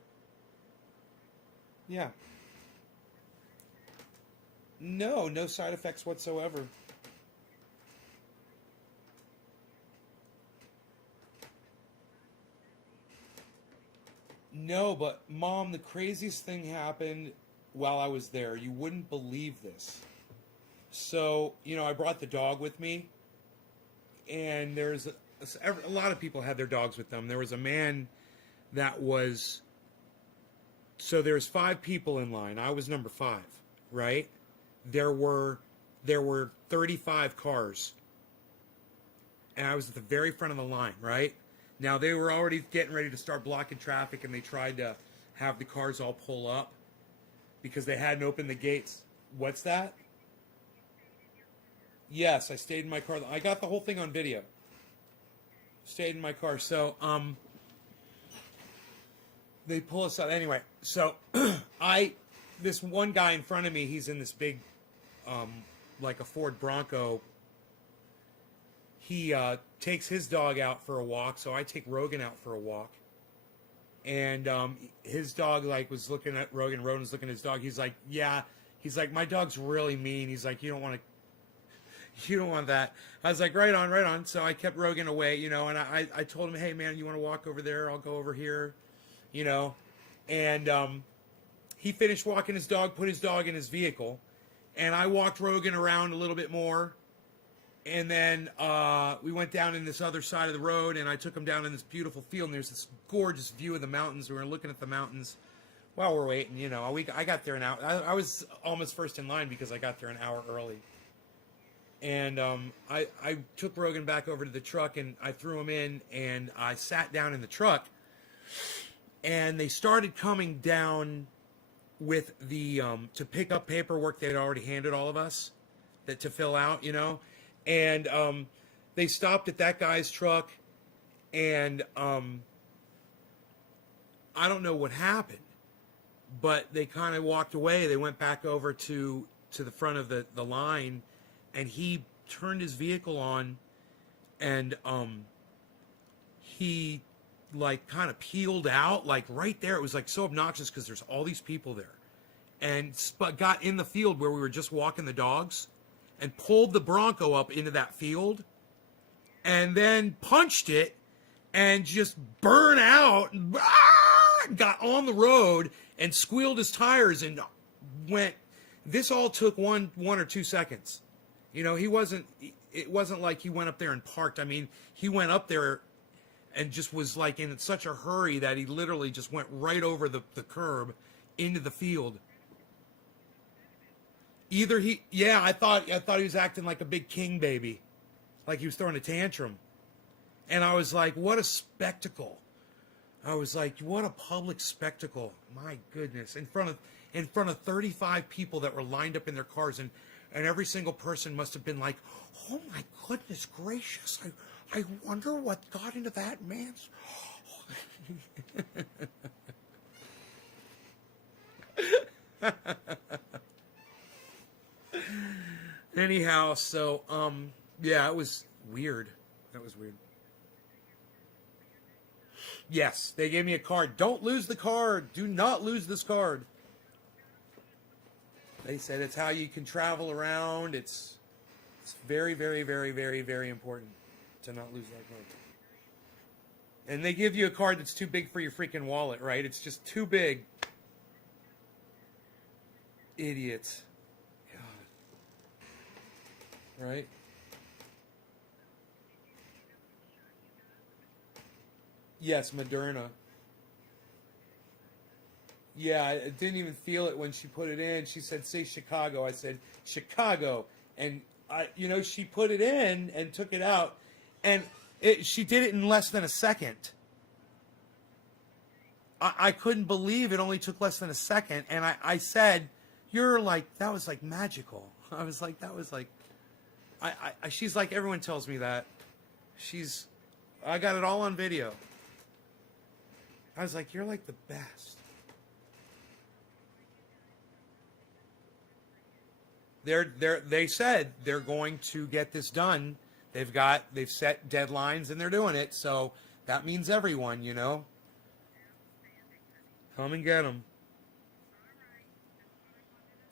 Yeah. No side effects whatsoever. No, but Mom, the craziest thing happened while I was there. You wouldn't believe this. So, I brought the dog with me, and there's a lot of people had their dogs with them. There was a man that was, so there's 5 people in line. I was number 5, right? There were 35 cars, and I was at the very front of the line, right? Now, they were already getting ready to start blocking traffic, and they tried to have the cars all pull up because they hadn't opened the gates. What's that? Yes, I stayed in my car. I got the whole thing on video. Stayed in my car. So, they pull us out. Anyway, so this one guy in front of me, he's in this big, like a Ford Bronco. He takes his dog out for a walk, so I take Rogan out for a walk. And his dog was looking at Rogan. Rogan was looking at his dog. He's like, yeah. He's like, my dog's really mean. He's like, you don't want that. I was like, right on. So I kept Rogan away, and I told him, hey man, you want to walk over there? I'll go over here, And he finished walking his dog, put his dog in his vehicle, and I walked Rogan around a little bit more. And then we went down in this other side of the road, and I took him down in this beautiful field, and there's this gorgeous view of the mountains. We were looking at the mountains while we're waiting, I got there an hour. I was almost first in line because I got there an hour early. And I took Rogan back over to the truck, and I threw him in, and I sat down in the truck. And they started coming down with the to pick up paperwork they'd already handed all of us to fill out, And they stopped at that guy's truck, and I don't know what happened, but they kind of walked away. They went back over to the front of the line, and he turned his vehicle on, and he kind of peeled out right there. It was so obnoxious because there's all these people there, and got in the field where we were just walking the dogs, and pulled the Bronco up into that field, and then punched it, and just burned out, got on the road, and squealed his tires, and went This all took one or 2 seconds. You know, it wasn't like he went up there and parked. I mean, he went up there and just was like in such a hurry that he literally just went right over the curb into the field. I thought he was acting like a big king baby, like he was throwing a tantrum. And I was like, what a spectacle. I was like, what a public spectacle. My goodness. In front of 35 people that were lined up in their cars, and every single person must have been like, oh my goodness gracious. I wonder what got into that man's. Anyhow, so yeah, it was weird. That was weird. Yes, they gave me a card. Don't lose the card. Do not lose this card. They said it's how you can travel around. It's very, very, very, very, very important to not lose that card. And they give you a card that's too big for your freaking wallet, right? It's just too big. Idiots. God. Right? Yes, Moderna. Yeah, I didn't even feel it when she put it in. She said, say Chicago. I said, Chicago. And, she put it in and took it out. And she did it in less than a second. I couldn't believe it only took less than a second. And I said, that was like magical. I was like, that was like, she's like, everyone tells me that. I got it all on video. I was like, you're like the best. They said they're going to get this done. They've set deadlines and they're doing it. So that means everyone, come and get them.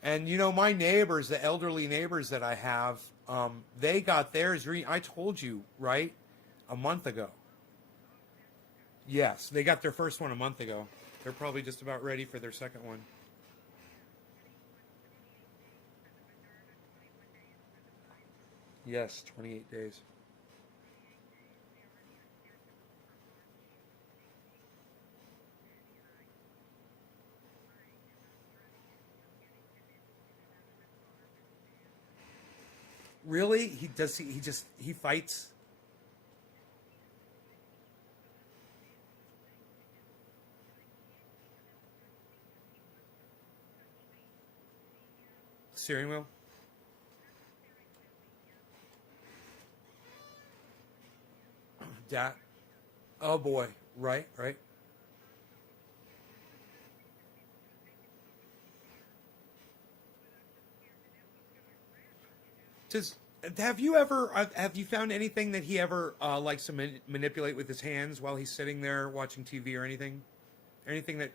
And my neighbors, the elderly neighbors that I have, they got theirs. I told you, right? A month ago. Yes, they got their first one a month ago. They're probably just about ready for their second one. Yes, 28 days. Really? He fights? Steering wheel? Dad. Oh boy. Right. Have you found anything that he ever likes to manipulate with his hands while he's sitting there watching TV or anything? Anything that...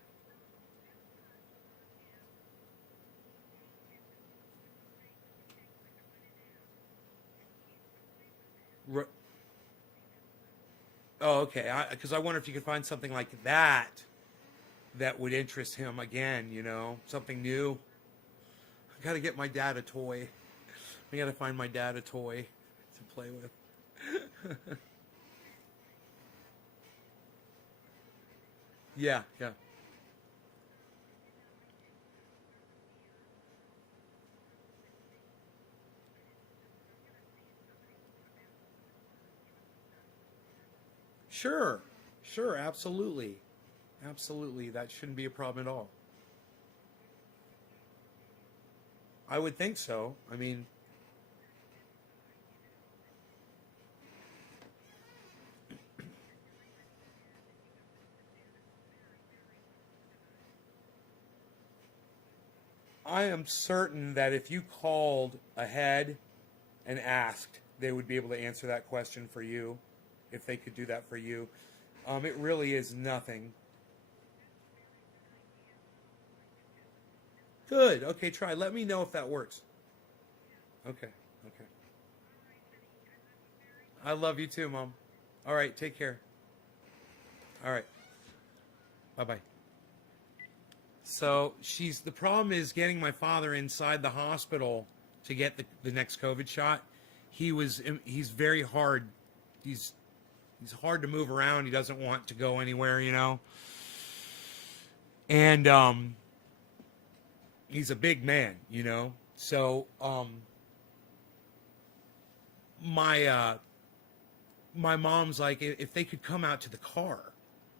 Oh, okay. Because I wonder if you could find something like that would interest him again, something new. I got to get my dad a toy. I got to find my dad a toy to play with. Yeah. Sure, absolutely. Absolutely, that shouldn't be a problem at all. I would think so. I mean, I am certain that if you called ahead and asked, they would be able to answer that question for you, if they could do that for you. It really is nothing. Good. Okay, try. Let me know if that works. Okay. I love you too, Mom. All right, take care. All right. Bye-bye. So the problem is getting my father inside the hospital to get the next COVID shot. He's very hard. He's hard to move around. He doesn't want to go anywhere, you know. And he's a big man, you know. So my mom's like, if they could come out to the car,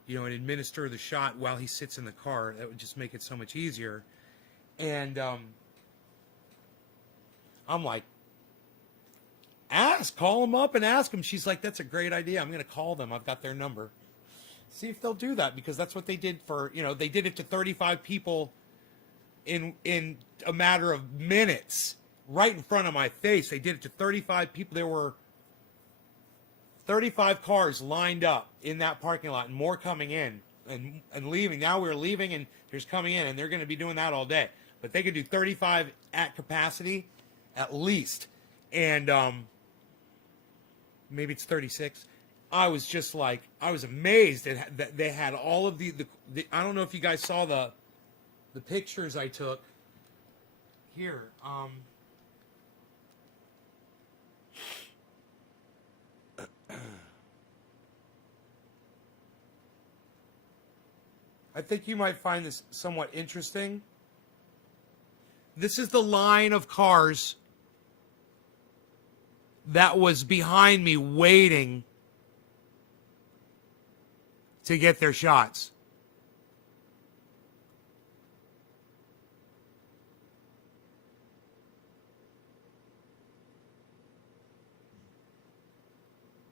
you know, and administer the shot while he sits in the car, that would just make it so much easier. And I'm like, call them up and ask them. She's like, that's a great idea. I'm going to call them. I've got their number. See if they'll do that, because that's what they did for, you know, they did it to 35 people in a matter of minutes, right in front of my face. They did it to 35 people. There were 35 cars lined up in that parking lot, and more coming in and leaving. Now we're leaving, and there's coming in, and they're going to be doing that all day. But they could do 35 at capacity, at least. And maybe it's 36. I was just like, I was amazed that they had all of the I don't know if you guys saw the pictures I took here. I think you might find this somewhat interesting. This is the line of cars that was behind me waiting to get their shots.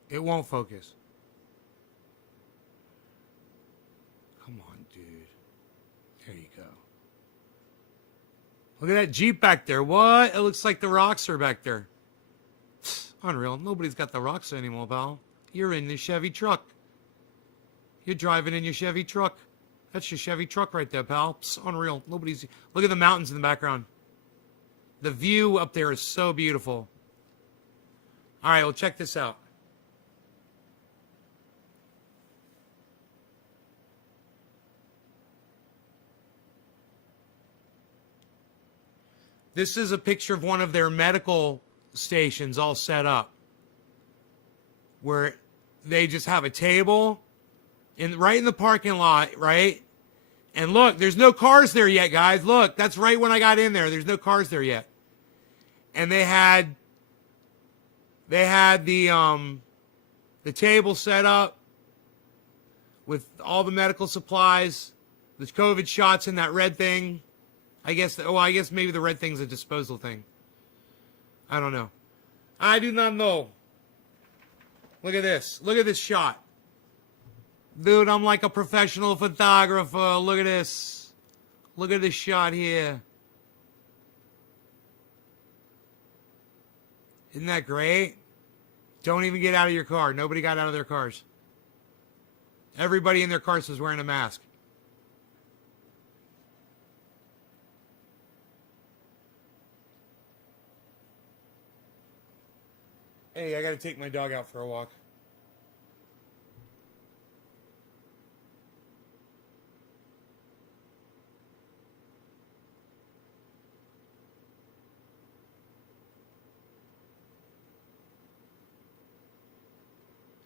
It won't focus. Come on, dude. There you go. Look at that Jeep back there. What? It looks like the Roxor back there. Unreal. Nobody's got the Roxor anymore, pal. You're in the Chevy truck. You're driving in your Chevy truck. That's your Chevy truck right there, pal. Psst, unreal. Nobody's... Look at the mountains in the background. The view up there is so beautiful. All right, well, check this out. This is a picture of one of their medical stations all set up, where they just have a table right in the parking lot, right? And look, there's no cars there yet, guys. Look, that's right when I got in there. There's no cars there yet. And they had the table set up with all the medical supplies, the COVID shots in that red thing. I guess maybe the red thing's a disposal thing. I don't know. I do not know. Look at this. Look at this shot. Dude, I'm like a professional photographer. Look at this. Look at this shot here. Isn't that great? Don't even get out of your car. Nobody got out of their cars. Everybody in their cars was wearing a mask. Hey, I gotta take my dog out for a walk.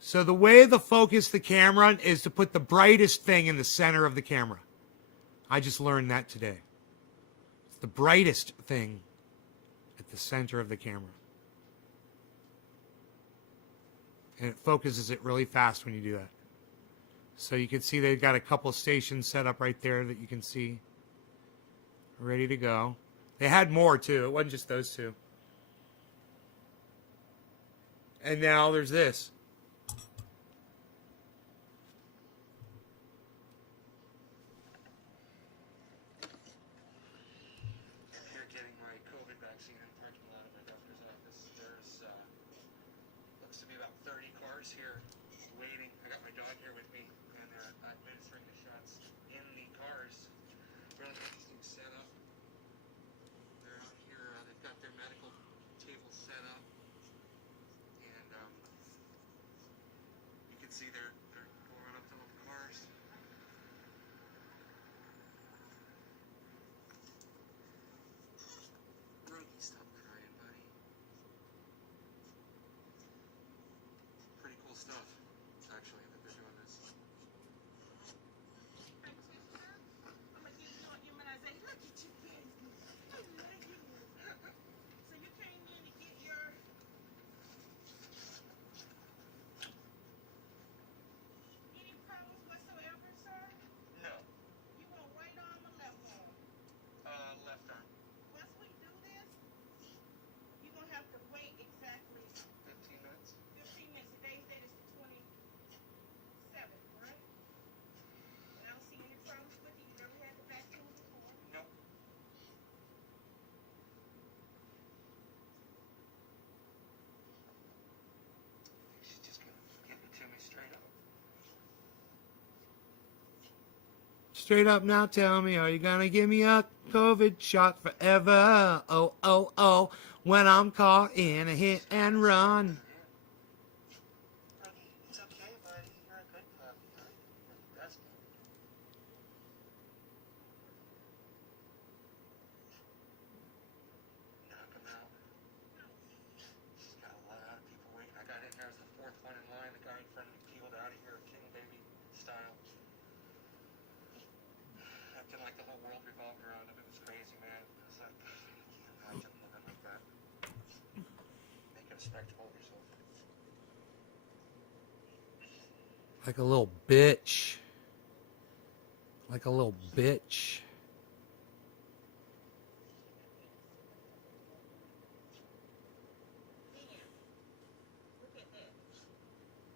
So the way to focus the camera is to put the brightest thing in the center of the camera. I just learned that today. It's the brightest thing at the center of the camera. And it focuses it really fast when you do that. So you can see they've got a couple of stations set up right there that you can see. Ready to go. They had more too. It wasn't just those two. And now there's this. Here getting my COVID vaccine in the parking lot of my doctor's office. There's looks to be about 30 cars here waiting. I got my dog here with me, and administering the shots in the cars. Really interesting setup. They're out here. They've got their medical table set up, and you can see they're going up to all the cars. Straight up now, tell me, are you gonna give me a COVID shot forever? Oh, oh, oh, when I'm caught in a hit and run. It's okay, buddy. You're a good puppy. You're the best puppy. Knock him out. She's got a lot of people waiting. I got in there as the fourth one in line. The guy in front of me peeled out of here, king baby style. Acting like the whole world revolved around him. It was crazy, man. I was like, I can't imagine living like that. Making a spectacle of yourself. Like a little bitch. Like a little bitch. Look at that.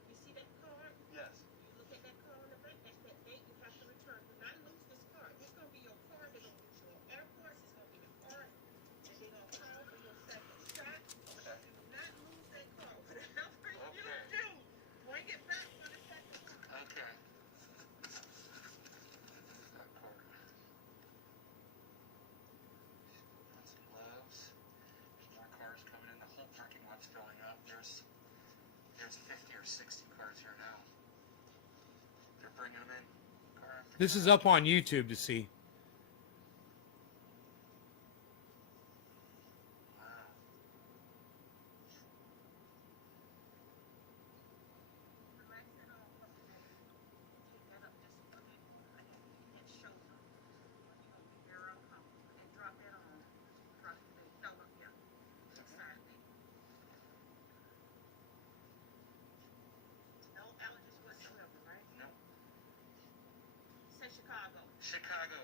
You see that card? Yes. You look at that card on the back, that's that date you have to return. Do not lose this card. This is going to be your card. They're going to get you on airports. It's going to be the card. And they're going to call for your second shot. Okay. Do not lose that card. Whatever you Okay. do, bring it back for the second shot. Okay. That card. Got some gloves. There's more cars coming in. The whole parking lot's filling up. There's 50 or 60 cars here now. They're bringing them in. Car after This car. is up on YouTube to see. Wow. Relax it off. Take that up just a little bit and shoulder. You're going to be very uncomfortable. And drop that on. Drop your leg. No, look here. Inside there. No allergies whatsoever, right? No. Say Chicago. Chicago.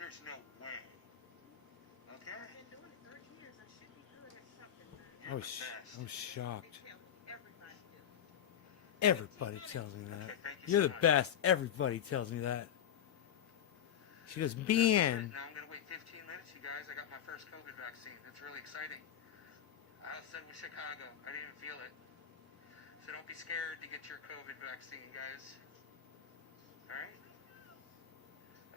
There's no way. Okay. I've been doing it 30 years. I should be good at something, man. I was shocked. They tell me everybody do. Everybody tells me that. Okay, thank you You're so the much. best. Everybody tells me that. She goes, Ben. Now I'm going to wait 15 minutes, you guys. I got my first COVID vaccine. It's really exciting. I said with Chicago. I didn't even feel it. So don't be scared to get your COVID vaccine, guys. All right?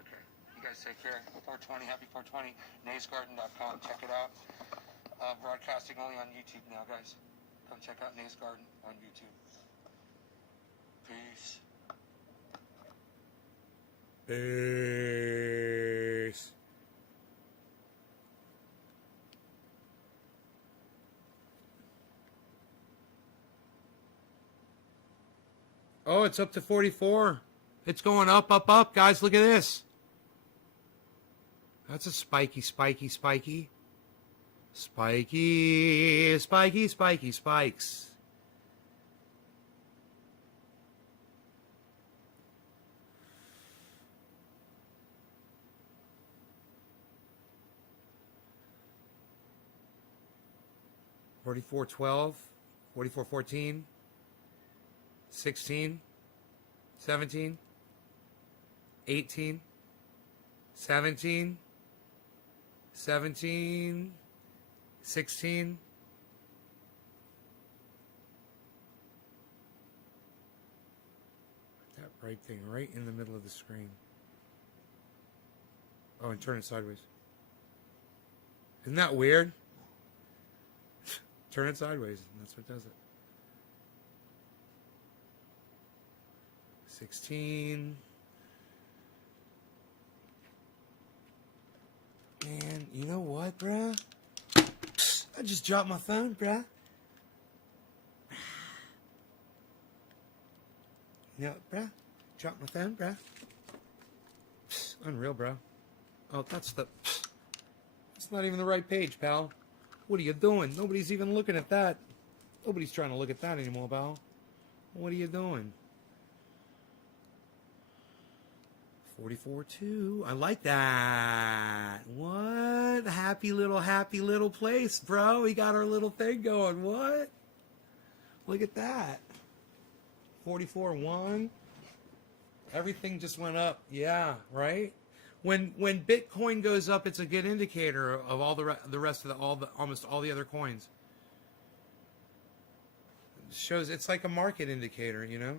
Okay. You guys take care. 420, happy 420. NaysGarden.com. Check it out. Broadcasting only on YouTube now, guys. Come check out Nays Garden on YouTube. Peace. Peace. Oh, it's up to 44. It's going up, up, up. Guys, look at this. That's a spiky, spiky, spiky. Spiky, spiky, spiky, spikes. $44.12, $44.14, 16, 17, 18, 17, 17, 16. That bright thing right in the middle of the screen. Oh, and turn it sideways. Isn't that weird? Turn it sideways, and that's what does it. 16. Man, you know what, bruh? Psst, I just dropped my phone, bruh. You know, bruh? Dropped my phone, bruh. Psst, unreal, bro. Oh, that's the... Psst. That's not even the right page, pal. What are you doing? Nobody's even looking at that. Nobody's trying to look at that anymore, pal. What are you doing? 44.2. I like that. What? Happy little place, bro. We got our little thing going. What? Look at that. 44.1. Everything just went up. Yeah, right? When Bitcoin goes up, it's a good indicator of all the rest of almost all the other coins. It shows it's like a market indicator, you know.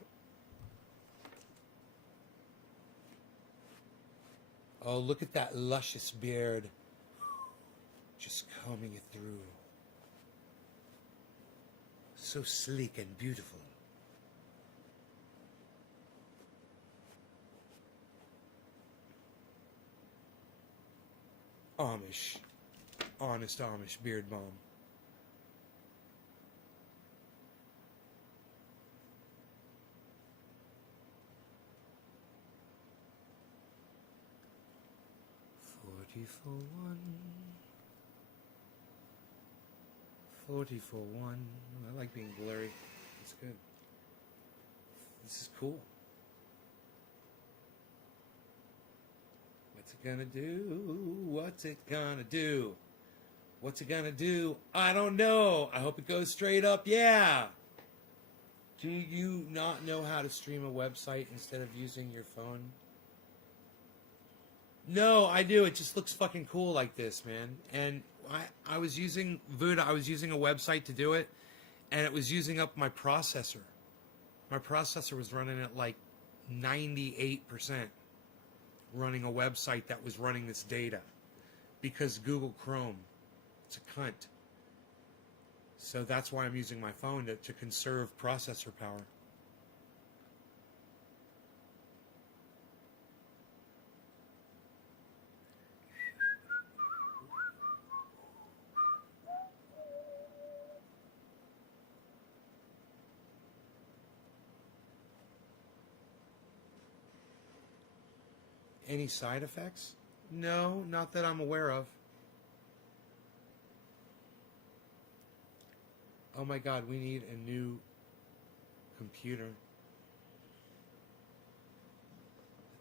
Oh, look at that luscious beard. Just combing it through. So sleek and beautiful. Amish. Honest Amish beard balm. For one. 40 for one. I like being blurry. It's good. This is cool. What's it gonna do? What's it gonna do? What's it gonna do? I don't know. I hope it goes straight up. Yeah. Do you not know how to stream a website instead of using your phone? No, I do. It just looks fucking cool like this, man. And I was using Voodoo. I was using a website to do it, and it was using up my processor. My processor was running at like 98%, running a website that was running this data, because Google Chrome, it's a cunt. So that's why I'm using my phone to conserve processor power. Any side effects? No, not that I'm aware of. Oh my god, we need a new computer.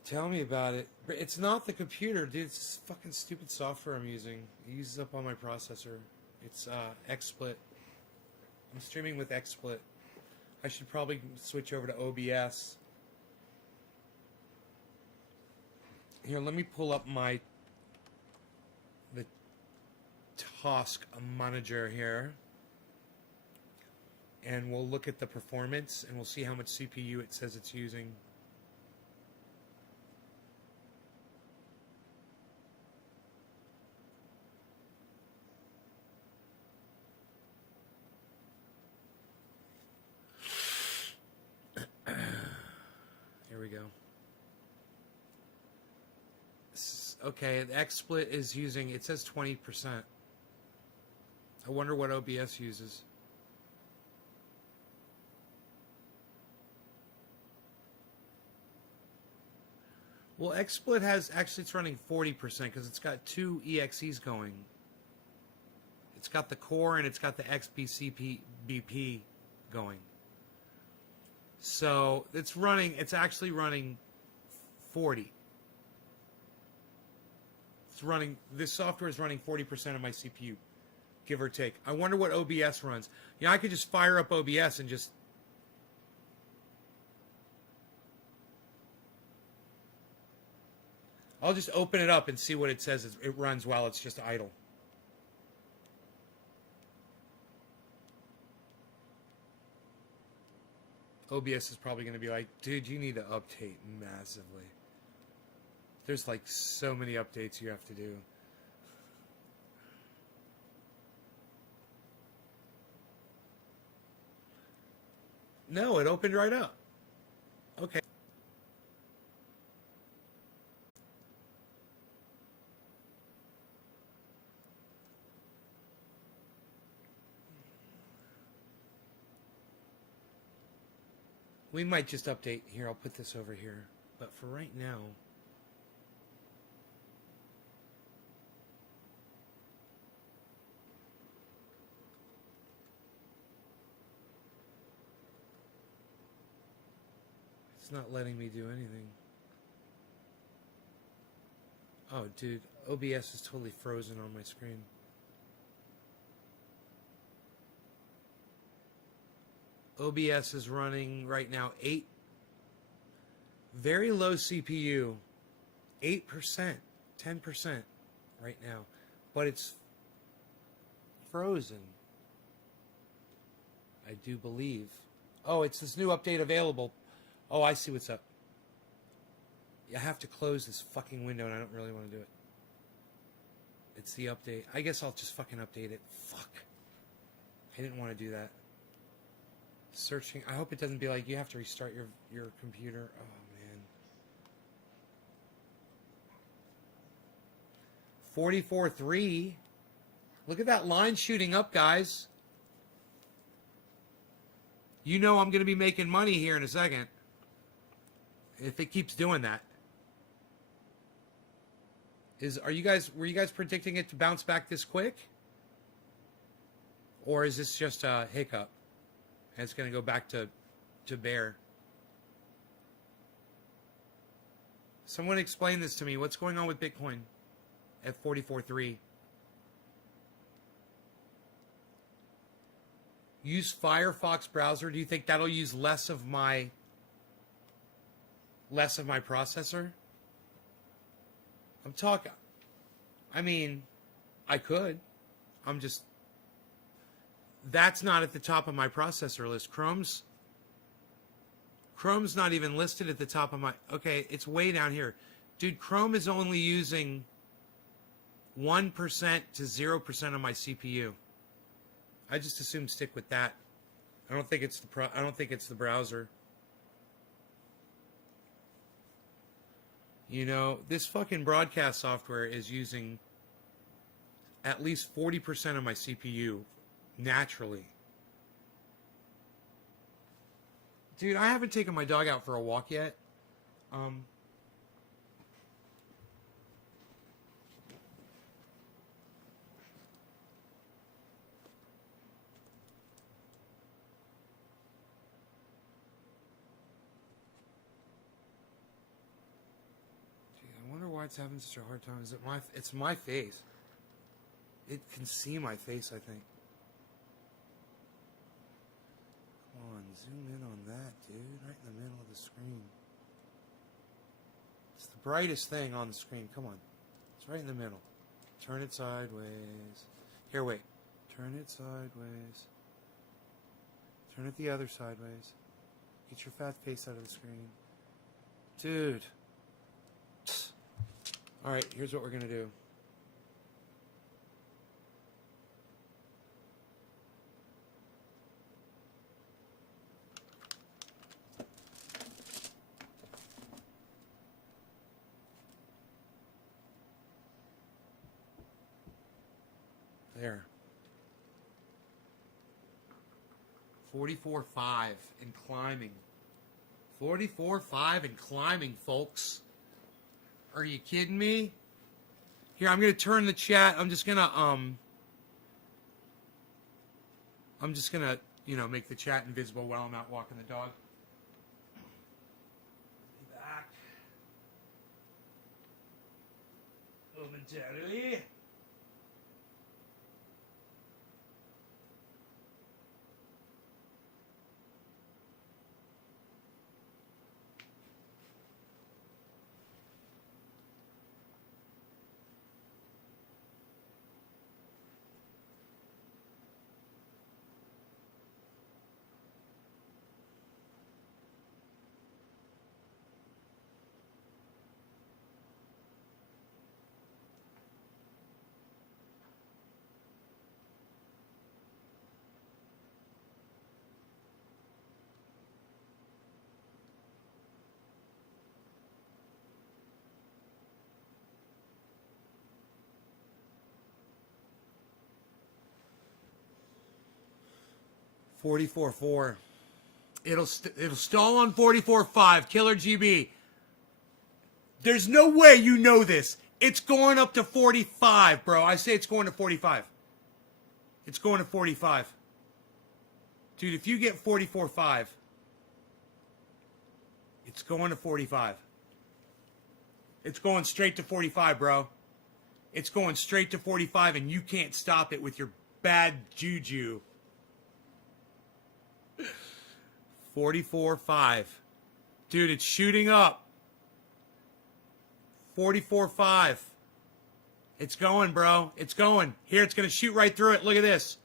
Tell me about it. It's not the computer, dude. It's this fucking stupid software I'm using. It uses up all my processor. It's XSplit. I'm streaming with XSplit. I should probably switch over to OBS. Here, let me pull up the task manager here. And we'll look at the performance and we'll see how much CPU it says it's using. Here we go. Okay, the XSplit is using, it says 20%. I wonder what OBS uses. Well, XSplit has, actually it's running 40% because it's got two EXEs going. It's got the core and it's got the XBCP going. So it's actually running 40. This software is running 40% of my CPU, give or take. I wonder what OBS runs. I could just fire up OBS and just... I'll just open it up and see what it says it runs while it's just idle. OBS is probably going to be like, dude, you need to update massively. There's like so many updates you have to do. No, it opened right up. Okay. We might just update here. I'll put this over here. But for right now... It's not letting me do anything. Oh, dude. OBS is totally frozen on my screen. OBS is running right now 8. Very low CPU. 8%. 10% right now. But it's frozen. I do believe. Oh, it's this new update available. Oh, I see what's up. I have to close this fucking window and I don't really want to do it. It's the update. I guess I'll just fucking update it. Fuck. I didn't want to do that. Searching. I hope it doesn't be like you have to restart your computer. Oh, man. 44.3. Look at that line shooting up, guys. You know I'm going to be making money here in a second. If it keeps doing that. Were you guys predicting it to bounce back this quick? Or is this just a hiccup? And it's going to go back to bear. Someone explain this to me. What's going on with Bitcoin at 44.3? Use Firefox browser. Do you think that'll use less of my processor? I'm talking. I mean, I could. That's not at the top of my processor list. Chrome's not even listed at the top of my. Okay, it's way down here. Dude, Chrome is only using 1% to 0% of my CPU. I just assume stick with that. I don't think it's the browser. You know, this fucking broadcast software is using at least 40% of my CPU naturally. Dude, I haven't taken my dog out for a walk yet. Why it's having such a hard time? Is it it's my face. It can see my face, I think. Come on, zoom in on that, dude. Right in the middle of the screen. It's the brightest thing on the screen. Come on. It's right in the middle. Turn it sideways. Here, wait. Turn it sideways. Turn it the other sideways. Get your fat face out of the screen. Dude. All right, here's what we're going to do. There. 44.5 and climbing. 44.5 and climbing, folks. Are you kidding me? Here, I'm going to turn the chat. I'm just going to, make the chat invisible while I'm out walking the dog. Be back. Momentarily. $44.4. It'll stall on 44.5. Killer GB. There's no way you know this. It's going up to 45, bro. I say it's going to 45. It's going to 45. Dude, if you get 44.5, it's going to 45. It's going straight to 45, bro. It's going straight to 45, and you can't stop it with your bad juju. 44.5. Dude, it's shooting up. 44.5. It's going, bro. It's going. Here, it's going to shoot right through it. Look at this.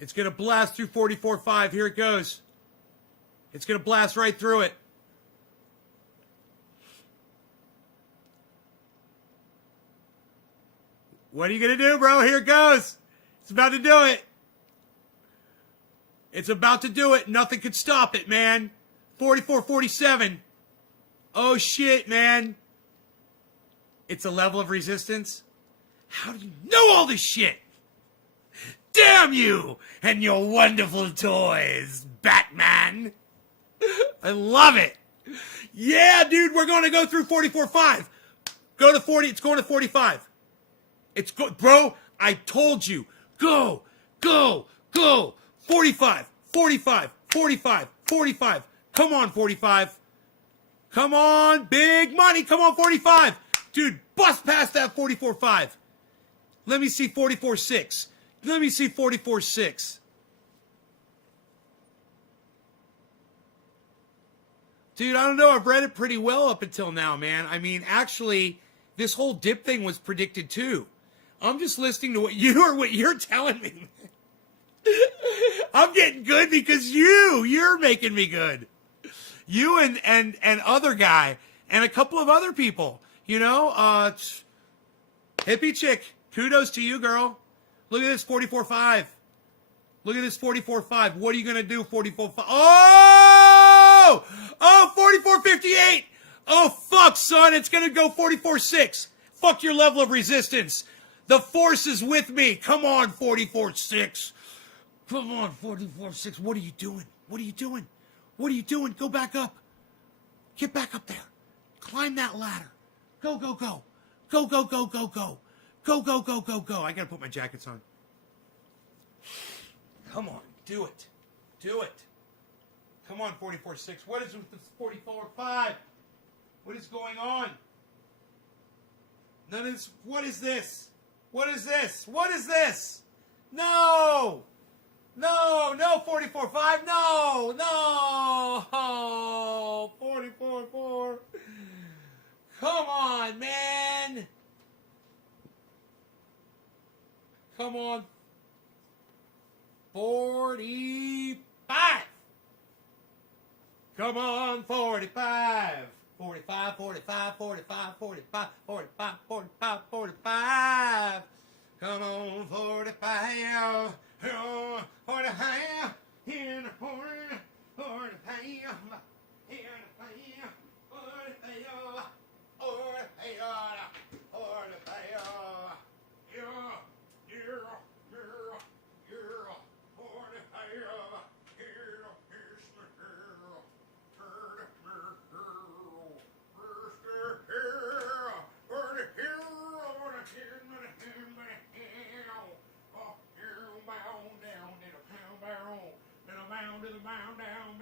It's going to blast through 44.5. Here it goes. It's going to blast right through it. What are you going to do, bro? Here it goes. It's about to do it. It's about to do it. Nothing could stop it, man. 44.47. Oh, shit, man. It's a level of resistance. How do you know all this shit? Damn you and your wonderful toys, Batman. I love it. Yeah, dude, we're going to go through 44.5. Go to 40. It's going to 45. Bro, I told you. Go, go, go. 45, 45, 45, 45. Come on, 45. Come on, big money. Come on, 45. Dude, bust past that 44.5. Let me see 44.6. Let me see 44.6. Dude, I don't know. I've read it pretty well up until now, man. I mean, actually, this whole dip thing was predicted too. I'm just listening to what you're telling me. I'm getting good because you're making me good. You and other guy and a couple of other people, you know, hippie chick. Kudos to you, girl. Look at this 44.5. Look at this 44.5. What are you going to do 44.5? Oh! Oh, 44.58. Oh, fuck, son. It's going to go 44.6. Fuck your level of resistance. The force is with me. Come on, 44.6. Come on, 44.6. What are you doing? What are you doing? What are you doing? Go back up. Get back up there. Climb that ladder. Go, go, go. Go, go, go, go, go. Go, go, go, go, go. I got to put my jackets on. Come on. Do it. Do it. Come on, 44.6. What is with this 44.5? What is going on? None of this. What is this? What is this? What is this? No! No, no, 44.5. No, no. Oh, 44.4. Come on, man. Come on. 45. Come on, 45. 45, 45, 45, 45, 45, 45, 45. Come on, 45. 45. In a 45. 45. Down,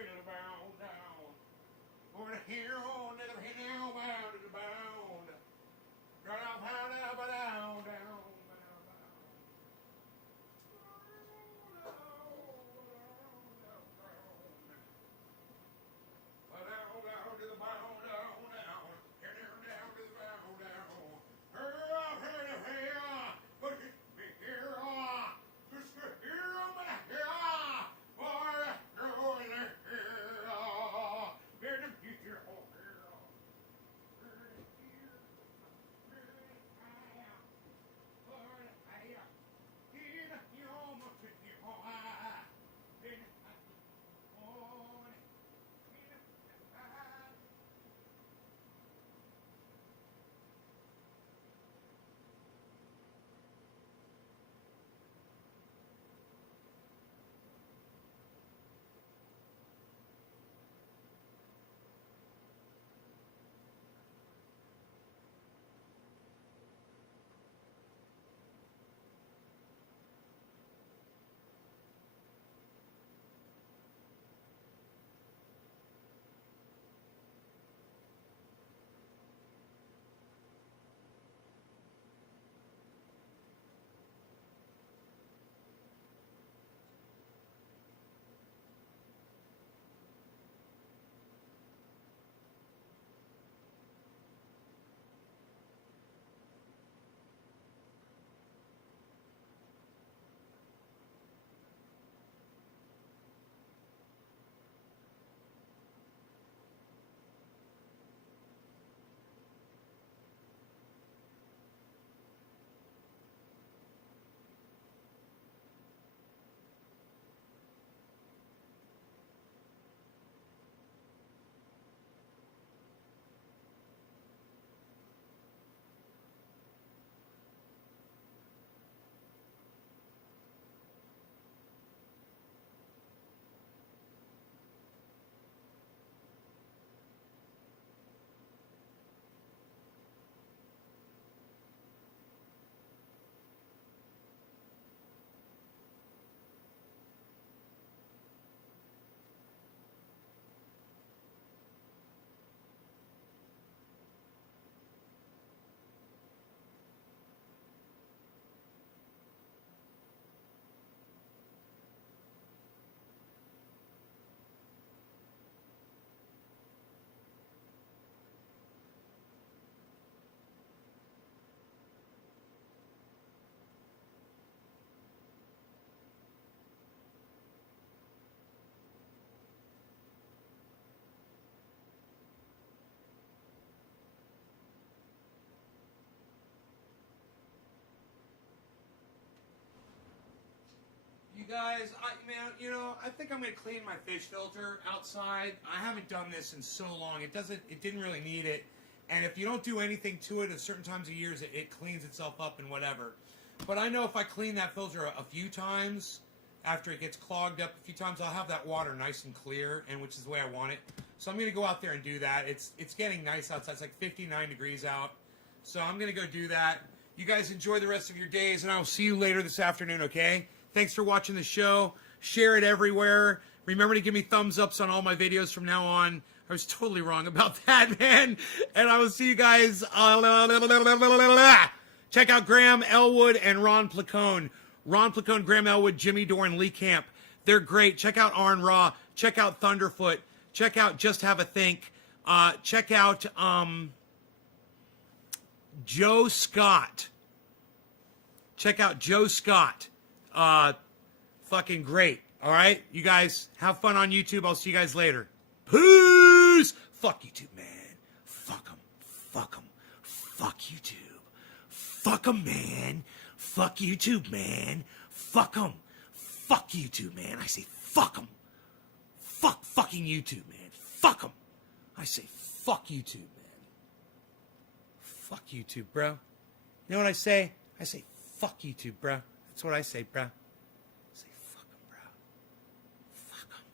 You guys, I think I'm gonna clean my fish filter outside. I haven't done this in so long. It didn't really need it. And if you don't do anything to it at certain times of years, it cleans itself up and whatever. But I know if I clean that filter a few times, after it gets clogged up a few times, I'll have that water nice and clear, and which is the way I want it. So I'm gonna go out there and do that. It's getting nice outside. It's like 59 degrees out. So I'm gonna go do that. You guys enjoy the rest of your days, and I'll see you later this afternoon, okay? Thanks for watching the show. Share it everywhere. Remember to give me thumbs ups on all my videos from now on. I was totally wrong about that, man. And I will see you guys. Check out Graham Elwood and Ron Placone. Ron Placone, Graham Elwood, Jimmy Dorn, Lee Camp. They're great. Check out Arn Raw. Check out Thunderfoot. Check out Just Have a Think. Check out Joe Scott. Check out Joe Scott. Fucking great. All right? You guys have fun on YouTube. I'll see you guys later. Peace! Fuck YouTube, man. Fuck them. Fuck them. Fuck YouTube. Fuck them, man. Fuck YouTube, man. Fuck them. Fuck YouTube, man. I say fuck them. Fuck fucking YouTube, man. Fuck them. I say fuck YouTube, man. Fuck YouTube, bro. You know what I say? I say fuck YouTube, bro. That's what I say, bro.